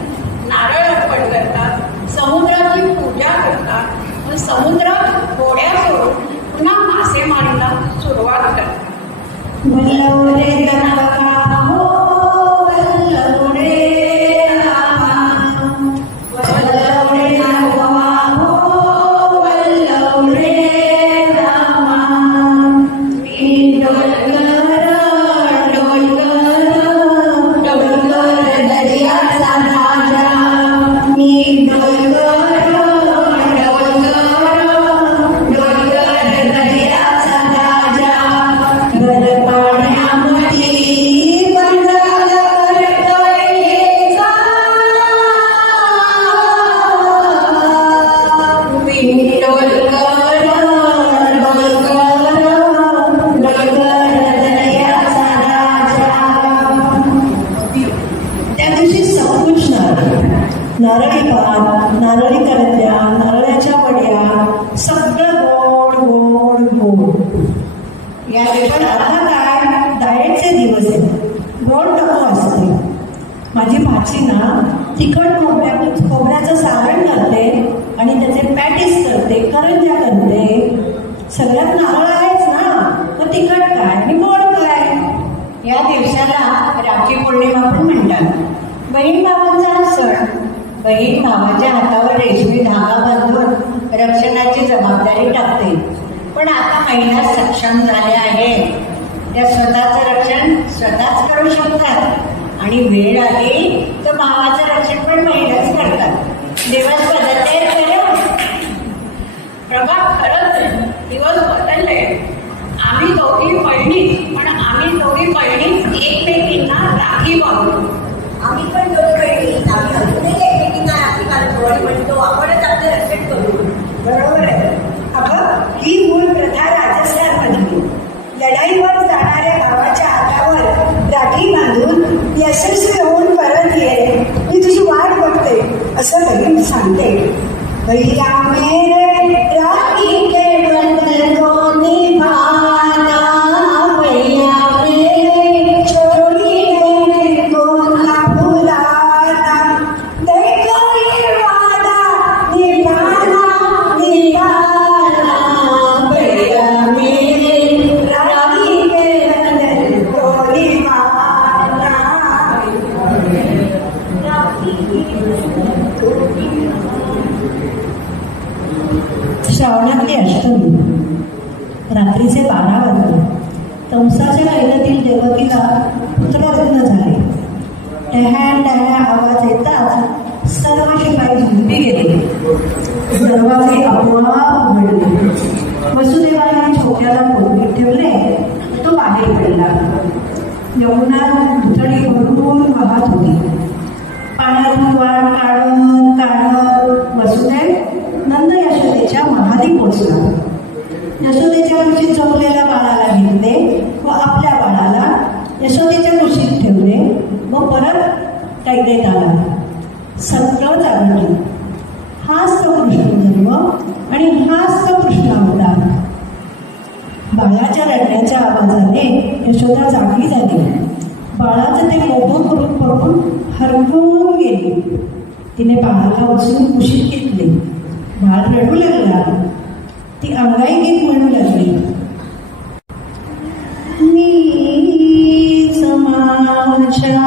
नारळ अर्पण करतात, समुद्राची पूजा करतात व समुद्रात होड्या सोडून पुन्हा मासेमारीला सुरुवात करतात. वल्लवरे गणपका हो, वल्लवरे रामा, वल्लवरे गणपका हो, वल्लवरे रामा, मी डोलकर डोलकर डोलकर दर्याचा राजा, मी डोलकर डोलकर डोलकर दर्याचा राजा, घर पाण्यामध्ये बंधारा करतोय येचा, मी डोलकर डोलकर डोलकर दर्याचा राजा. त्या दिवशी सपूज नारळी भात, नारळी करत्या, नारळाच्या वड्या, सगळं गोड गोड गोड. या पण आता काय डाएटचे दिवस आहेत, गोड नको असते. माझी भाची ना तिखट खोबऱ्याचं सारण करते आणि त्याचे पॅटीस करते, करंज्या करते. सगळ्यात नारळ आहेच ना, दिवसाला राखी पौर्णिमा पण म्हणतात. बहीण भावांचा हा सण बहीण भावाच्या हातावर रेशमी धागा बांधून रक्षणाची जबाबदारी टाकते. पण आता महिला सक्षम झाल्या आहेत. त्या स्वतःचं रक्षण स्वतःच करू शकतात आणि वेळ आली तर भावाचं रक्षण पण महिलाच करतात. दिवस बदलले खरं. प्रभा, खरंच दिवस बदलले. आम्ही दोघी बहिणी, पण आम्ही दोघी बहिणी एकमेकींना राखी बांधू. आम्ही पण दोन बहिणी, आम्ही अजूनही एकमेकींना राखी बांधतो आणि म्हणतो आपणच आपलं रक्षण करू. बरोबर आहे. अगं, ही मूळ प्रथा राजस्थानमधली. लढाईवर जाणाऱ्या भावाच्या हातावर राखी बांधून यशस्वी होऊन परत ये, मी तुझी वाट बघते, असं बहीण सांगते. भैया मेरे राखी के बंधन को निभाना, भैया मेरे छोटी बहन को ना भुलाना, देखो ये वादा निभाना निभाना, भैया मेरे राखी के बंधन को निभाना. श्रावणातली अष्टमी. रात्रीचे 12 वाजले. कंसाच्या कैलातील देवकीला पुत्ररत्न झाले. टह्या टह्या आवाज येताच सर्व शिपाई झोपी गेले. दरवाजे आपोआप उघडले. वसुदेवाने छोट्याला पोटलीत ठेवले. तो बाहेर पडला. यमुना दुथडी भरून वाहत होती. पाण्यातून वाट काढत काढत वसुदेव नंद यशोदेच्या महादी पोचला. यशोदेच्या कुशीत झोपलेल्या बाळाला घेतले व आपल्या बाळाला यशोदेच्या कुशीत ठेवले व परत कैदेत आला. सगळं जागलं. हाच तो कृष्ण जन्म आणि हाच तो कृष्ण होता. बाळाच्या रडण्याच्या आवाजाने यशोदा जागी झाली. बाळाचं ते मोठं करून बघून हरवून गेली. तिने बाळाला उचलून कुशीत घेतले. बाळ रडू लागला. ती अंगाई गीत म्हणू लागली. मीच माझ्या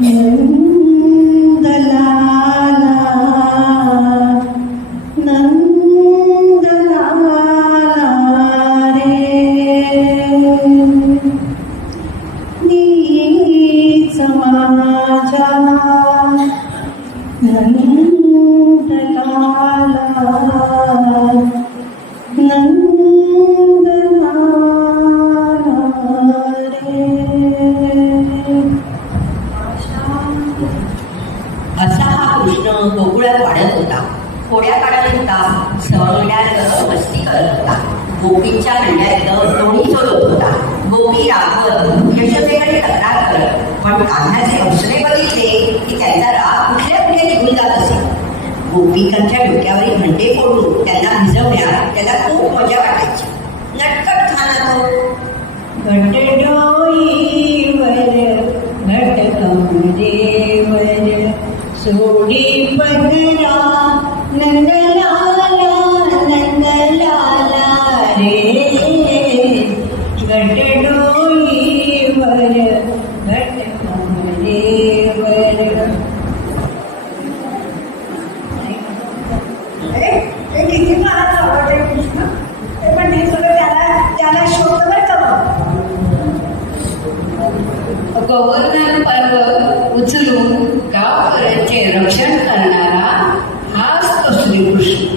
नंदलाला, नंदलाला रे, मीच माझ्या असा हा कृष्ण गोकुळात वाढत होता. थोड्या काळानंतर सवंगड्यात मस्ती करत होता. गोपींच्या हंड्यात दोणी चोरत होता. गोपी रागवत यशोदेकडे तक्रार करत, पण कान्हाचे हसरे बघितले की त्यांचा राग कुठल्या कुठे निघून जात असे. गोपिकांच्या डोक्यावरील घंटे फोडून त्यांना भिजवण्यात त्याला खूप मजा वाटायची. नटखट खाना तो. घटडोईवर घटकमरेवर सोडी पदरा, नंदलाला नंदलाला रे, घटडोईवर घटकमरेवर. हे किती मला आवडते कृष्ण. ते पण हे सगळं त्याला शोधतं बरं का बा. गोवर्धन पर्वत उचलून गावकऱ्यांचे रक्षण करणारा हाच तो श्रीकृष्ण.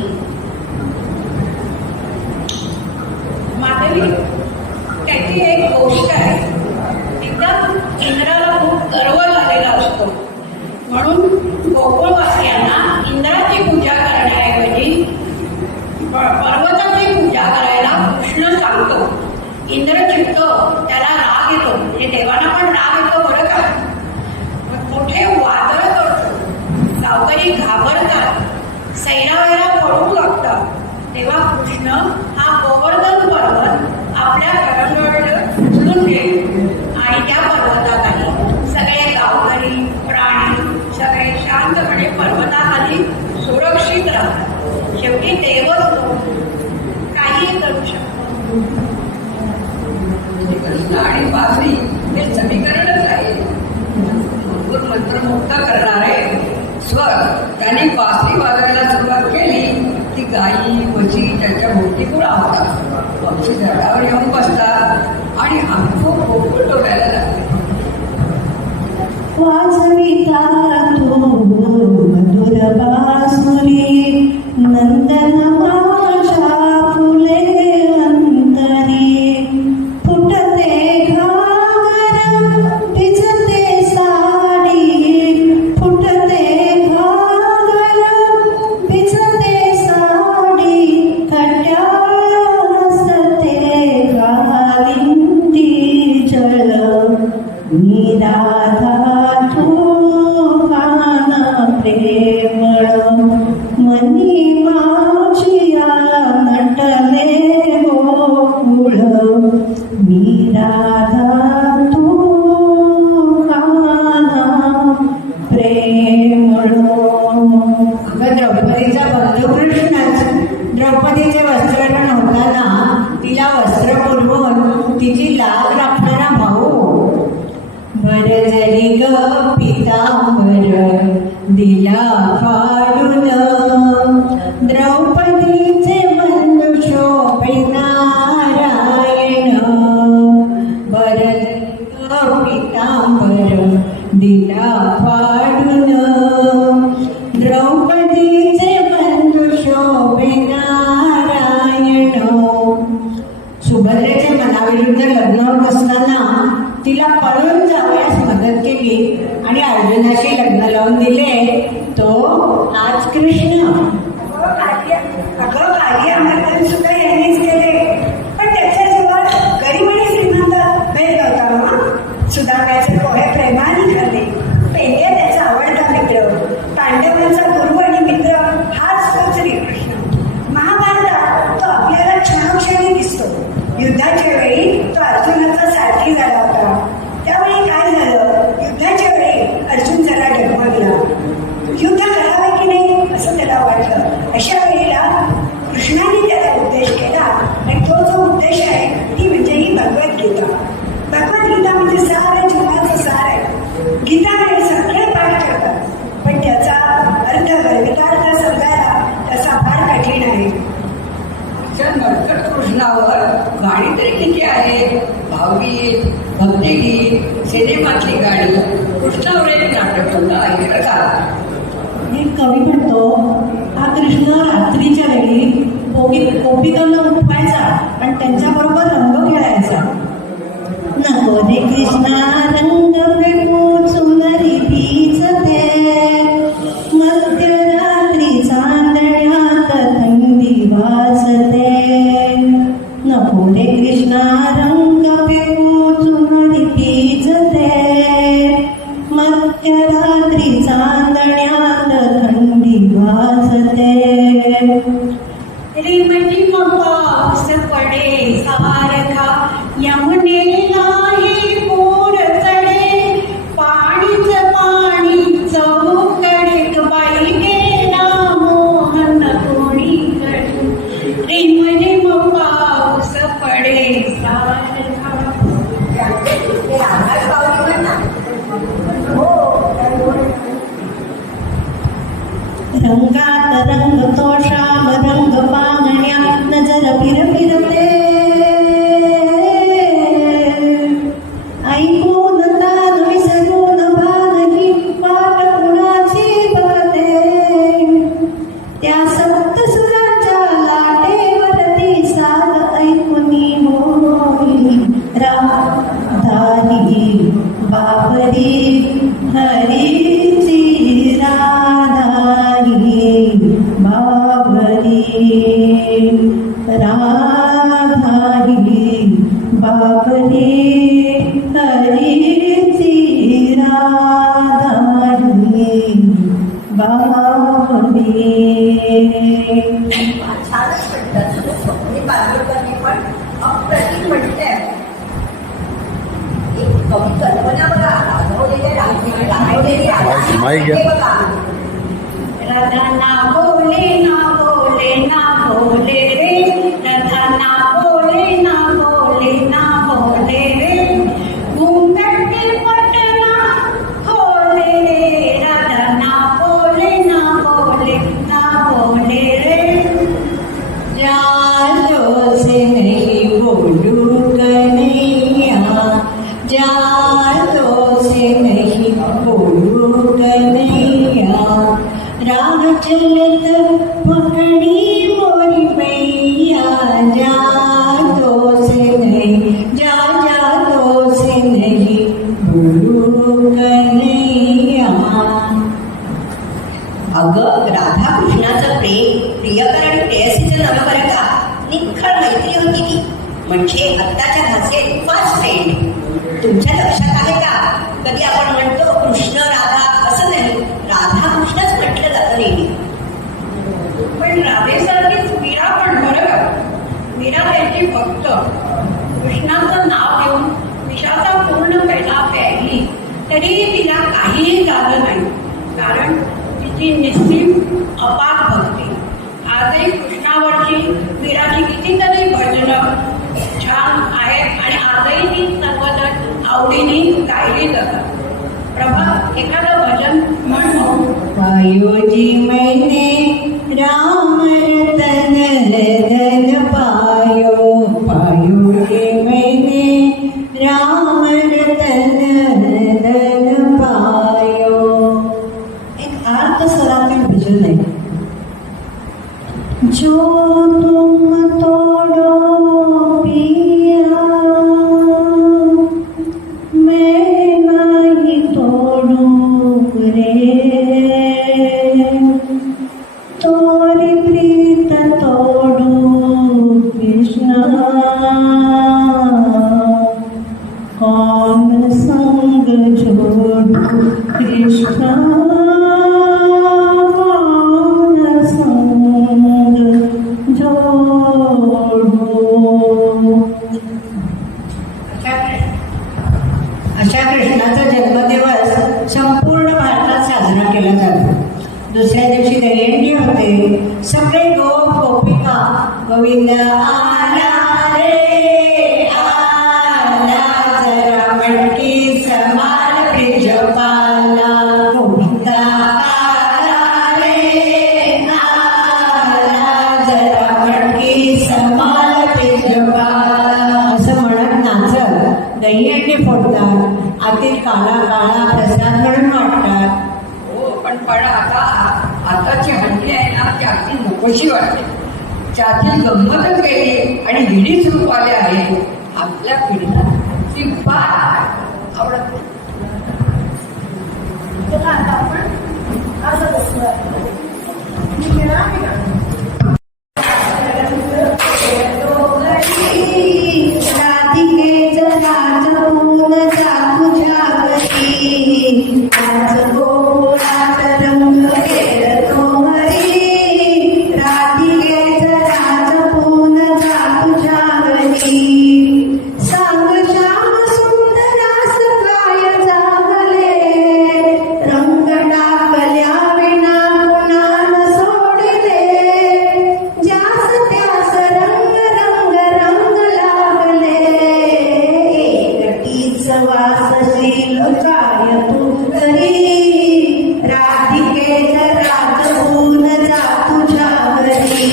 माधवी, त्याची एक गोष्ट आहे. एकदा इंद्राला खूप गर्व झालेला असतो. म्हणून गोकुळवासियांना इंद्राची पूजा करण्याऐवजी पर्वताची पूजा करायला कृष्ण सांगतो. इंद्र चिडतो, त्याला राग येतो. म्हणजे देवांना पण राग येतो बरं का. मोठे वादळ करतो. गावकरी घाबरतात. सैरावैरा पडू लागतात. तेव्हा कृष्ण हा गोवर्धन पर्वत आपल्या करंगळीत उचलून घेतो आणि त्या पर्वताखाली सगळे गावकरी प्राणी सगळे शांतपणे पर्वताखाली सुरक्षित राहतात. शेवटी देवच तो काही करू शकतो. श्रीकृष्ण वीणा आणि बासरी हे समीकरणच आहे. मंत्रमुक्त करणारे स्वर त्यांनी बासरी वाजवायला सुरुवात केली की गायी म्हशी त्यांच्या भोवती गोळा होतात. पक्षी झाडावर येऊन बसतात आणि आंखो गोकुळ डोळ्याला लागते. वाजविता तो मधुर बासुरी नंदन माझ्या फुले अंतरी फुटते घागर भिजते साडी फुटते घागर भिजते साडी खट्याळ हसते गालिंदी जळ मी राधा प्रेमळ मनी माझिया नटले गोकुळ मी राधा तू काना प्रेमळ. अगं द्रौपदीचा बंधू कृष्णच द्रौपदीचे वस्त्रहरण होताना तिला वस्त्र पुरवून तिची लाग राखणारा भाऊ बर जरी ग पितांबर दिला फाडून द्रौपदीचे बंधू शोभे नारायण बर ग पितांबर दिला फाडून द्रौपदीचे बंधू शोभे नारायण. सुभद्रेच्या मनाविरुद्ध लग्न होत असताना तिला पळून जावयास मदत केली आणि अर्जुनाशी लग्न लावून दिले तो आज कृष्ण. अगं कार्य मर्दन सुद्धा यांनीच केले, पण त्याच्याजवळ गरीब आणि श्रीमंत भेद होता ना. सुदाम्याचे पोहे प्रेमाने खाल्ले. पेले त्याचा आवडता मित्र, पांडवांचा गुरु आणि मित्र हाच तो श्रीकृष्ण. महाभारतात तो आपल्याला क्षणोक्षणी दिसतो. युद्धाच्या वेळी तो अर्जुनाचा सारथी झाला होता. त्यावेळी काय झालं, युद्धाच्या वेळी अर्जुन जरा डगमगला. युद्ध करावे की नाही असं त्याला वाटलं. अशा वेळेला कृष्णाने त्याला उपदेश केला आणि तो जो उपदेश आहे ती म्हणजे ही भगवद्गीता. भगवद्गीता म्हणजे सारे जीवनाचं सार आहे. गीताने सगळे पाठ करतात, पण त्याचा अर्थ गर्भितार्थ समजायला त्याचा फार कठीण आहे. नटखट कृष्णावर गाणी तरी किती आहेत. भावगीत, भक्तिगीत, सिनेमातली गाणी. कृष्णावर एक नाटक सुद्धा आहे बरं का. एक कवी म्हणतो, हा कृष्ण रात्रीच्या वेळी गोपिकांना उठवायचा आणि त्यांच्याबरोबर रंग खेळायचा. नको रे कृष्णा रंग फेकू सुंदरी बीचते मध्यरात्री चांदण्यात थंडी वाजते. नको रे कृष्णा रंग फेकू सुंदरी बीचते मध्यरात्री चांदण्यात थंडी वाजते. रिमझिम पाऊस पडे सारखा यमुनेला हे पूर चढे पाणीच पाणी चौकडे बाई गेला मोहन कोणीकडे. रिमझिम पाऊस पडे सारखा. रंगात रंग तो श्याम रंग पांगण्या नजर फिरते ऐकून तान विसरून भानही वाट कुणाची बघते. त्या सप्तसुराच्या लाटेवरती साध ऐकुनी होई राधारी बाबरी हरीची राधारी बाबरी राधारी बाबरी हरीची राधारी बाबरी. छानच म्हणतात. स्वप्नी बांधवकरांनी पण अप्रतिम म्हणते. एक कवी कल्पना बघा, माईक घ्या. राधा ना बोले ना बोले ना बोले रे. राधा ना बोले ना बोले ना बोले रे. राह चलत पकड़ी मोरी मैया जा तो से नहीं बोलू कन्हैया. अगं राधाकृष्णाचं प्रेम प्रियकर आणि प्रेयसीचं नाव बरं का. निखळ मैत्री होती ती. म्हणजे आत्ताच्या भाषेत फास्ट फ्रेंड. तुमच्या लक्षात आहे का कधी आपण म्हणतो कृष्ण राधा असं नाही, राधाकृष्णच म्हटलं जातं नेहमी. पण राधेसारखीच मीरा पण बरं का. मीरा त्याची फक्त कृष्णाचं नाव घेऊन विषाचा पूर्ण पेला प्यायली तरीही तिला काहीही झालं नाही, कारण तिची निश्चित अपार भक्ती. आजही कृष्णावरची मीराची कितीतरी भजनं छान आहेत आणि आजही ती सर्वजण आवडीने गायली जातात. प्रभा, एखादं भजन म्हण. पायो जी मैंने राम रतन धन पायो जी मैंने राम रतन धन पायो. एक अर्थ स्वरातील भजन आहे. जो तुम तोड़ो पिया मैं नहीं तोड़ू रे, तोरी प्रीत तोड़ू कृष्णा कौन संग जोड़ू कृष्णा कौन संग जोड़ू. अशा कृष्णाचा जन्मदिवस संपूर्ण भारतात साजरा केला जातो. दुसऱ्या दिवशी दहीहंडी होते. सगळे गोप गोपिका गोविंद आला रे आला, जरा मटकी समाल ब्रिजपाला. गोविंद आला रे आला, जरा मटकी समाल ब्रिजपाला असं म्हणत नाचत दहीहंडी फोडतात. आतील काळा काळा प्रसाद म्हणून वाटतात. हो, पण आताची हंडी आहे ना, त्याची नकोशी वाटते. त्याची गंमतच गेली आणि हिडीच रूप आले आहे. आपल्या पिढीला ती फार आवडत नाही. चला आता आपण असं बसलो. राधिकेचं राजपून जातू जागती, आज गोकुळात रंग खेळतो हरी. राधिकेचं राजपून जातू जागती, सांग श्याम सुंदरास काय जागले. रंग टाकल्या विना कुणाल सोडिले, ज्यास त्यास रंग रंग रंग लागले. एकटीच वासशील काय तू तरी, राधिकेचं राजपून जा तुझ्या घरी.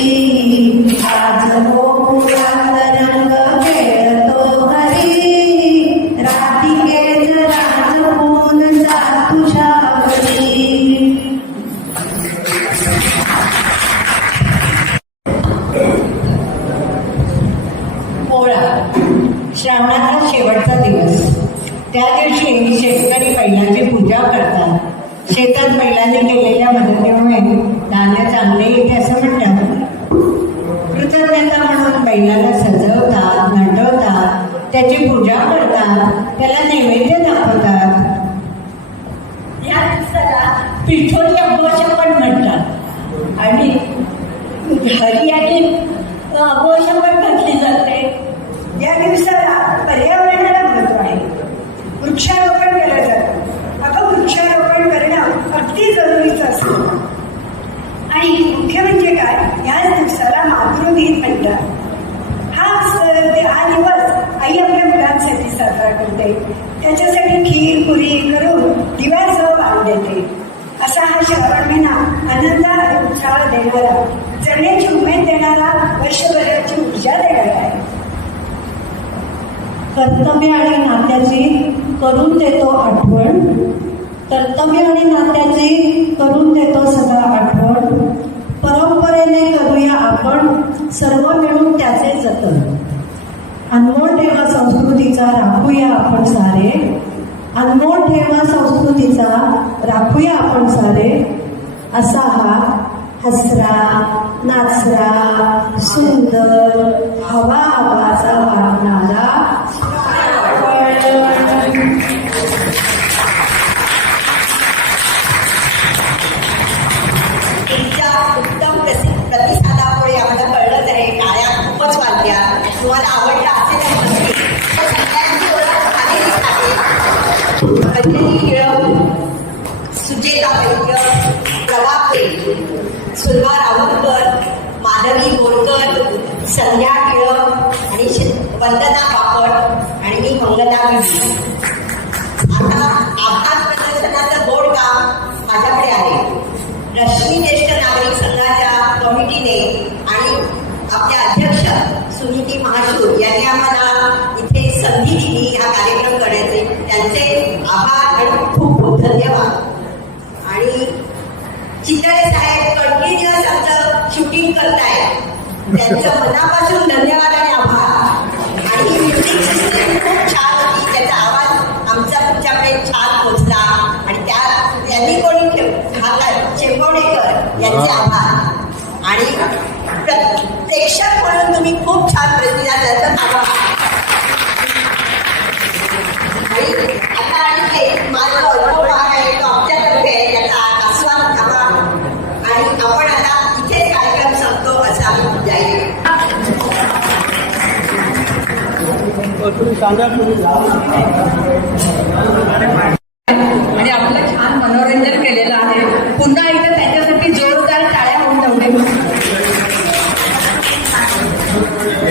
आज गोकुळात रंग खेळतो हरी, राधिकेचं राजपून जा तुझ्या घरी. पोळा श्रावणाचा शेवटचा दिवस. त्या दिवशी शेतकरी बैलाची पूजा करतात. शेतात बैलांनी केलेल्या मदतीमुळे धान्य चांगले येते असं म्हणतात. कृतज्ञता म्हणून बैलाला सजवतात, नटवतात, त्याची पूजा करतात, त्याला नैवेद्य दाखवतात. या दिवसाला पिठोरी अमावस्या पण म्हणतात आणि हरियाणी अमावस्या पण म्हटली जाते. या दिवसाला पर्यावरणाला महत्व आहे. वृक्षारोपण केलं जातं. अगं वृक्षारोपण करणं अगदी जरुरीचं असतं. आणि मुख्य म्हणजे काय, याच दिवसाला मातृदीन म्हणतात. हा दिवस आई आपल्या मुलांसाठी साजरा करते. त्याच्यासाठी खीर पुरी करून दिव्यासह वाण देते. असा हा श्रावण महिना आनंद आणि उत्साह देणारा, जगण्याची उमेद देणारा, वर्षभराची ऊर्जा देणारा आहे. कर्तव्य आणि नात्याची करून देतो आठवण, कर्तव्य आणि नात्याची करून देतो सदा आठवण. सर्व मिळून त्याचे जतन. अनमोल ठेवा संस्कृतीचा राखूया आपण सारे, अनमोल ठेवा संस्कृतीचा राखूया आपण सारे. असा हा हसरा नाचरा सुंदर हवा आवाजा वागणारा तुमच्या उत्तम प्रतिसादामुळे आम्हाला कळलंच आहे टाळ्या खूपच वाजल्या. तुम्हाला आवडला असेल सगळ्यांची ओळख झालेलीच आहे. अंजली टिळक, सुचेता वैद्य, प्रभा पेठ, सुलभा राऊतकर, माधवी गोळकर, संध्या टिळक आणि वंदना बापट आणि मी मंगला बिबी. आता आभार प्रदर्शनाचं बोर्ड काम माझ्याकडे आहे. रश्मी ज्येष्ठ नागरिक संघाच्या कमिटीने आणि आपल्या अध्यक्ष सुनीती महाशूर यांनी आम्हाला इथे संधी दिली हा कार्यक्रम करण्याचे. त्यांचे आभार आणि खूप खूप धन्यवाद. आणि चितळे साहेब कंटिन्युअस आमचं शूटिंग करतायत, त्यांचं मनापासून धन्यवाद आणि आभार. आणि ही म्युझिक सिस्टम खूप छान होती, त्याचा आवाज आमचा तुमच्याकडे छान पोचला. आणि त्यांनी कोणी चेंबवणेकर यांचे आभार. आणि प्रेक्षक म्हणून तुम्ही खूप छान प्रतिसाद द्यायचा आभार. आणि आता आणि माझा अनुभव आहे तो आमच्यातर्फे त्याचा आस्वाद घ्यावा. आणि आपण आता इथे कार्यक्रम संपतो असं आम्ही जाहीर. तुम्ही सांगा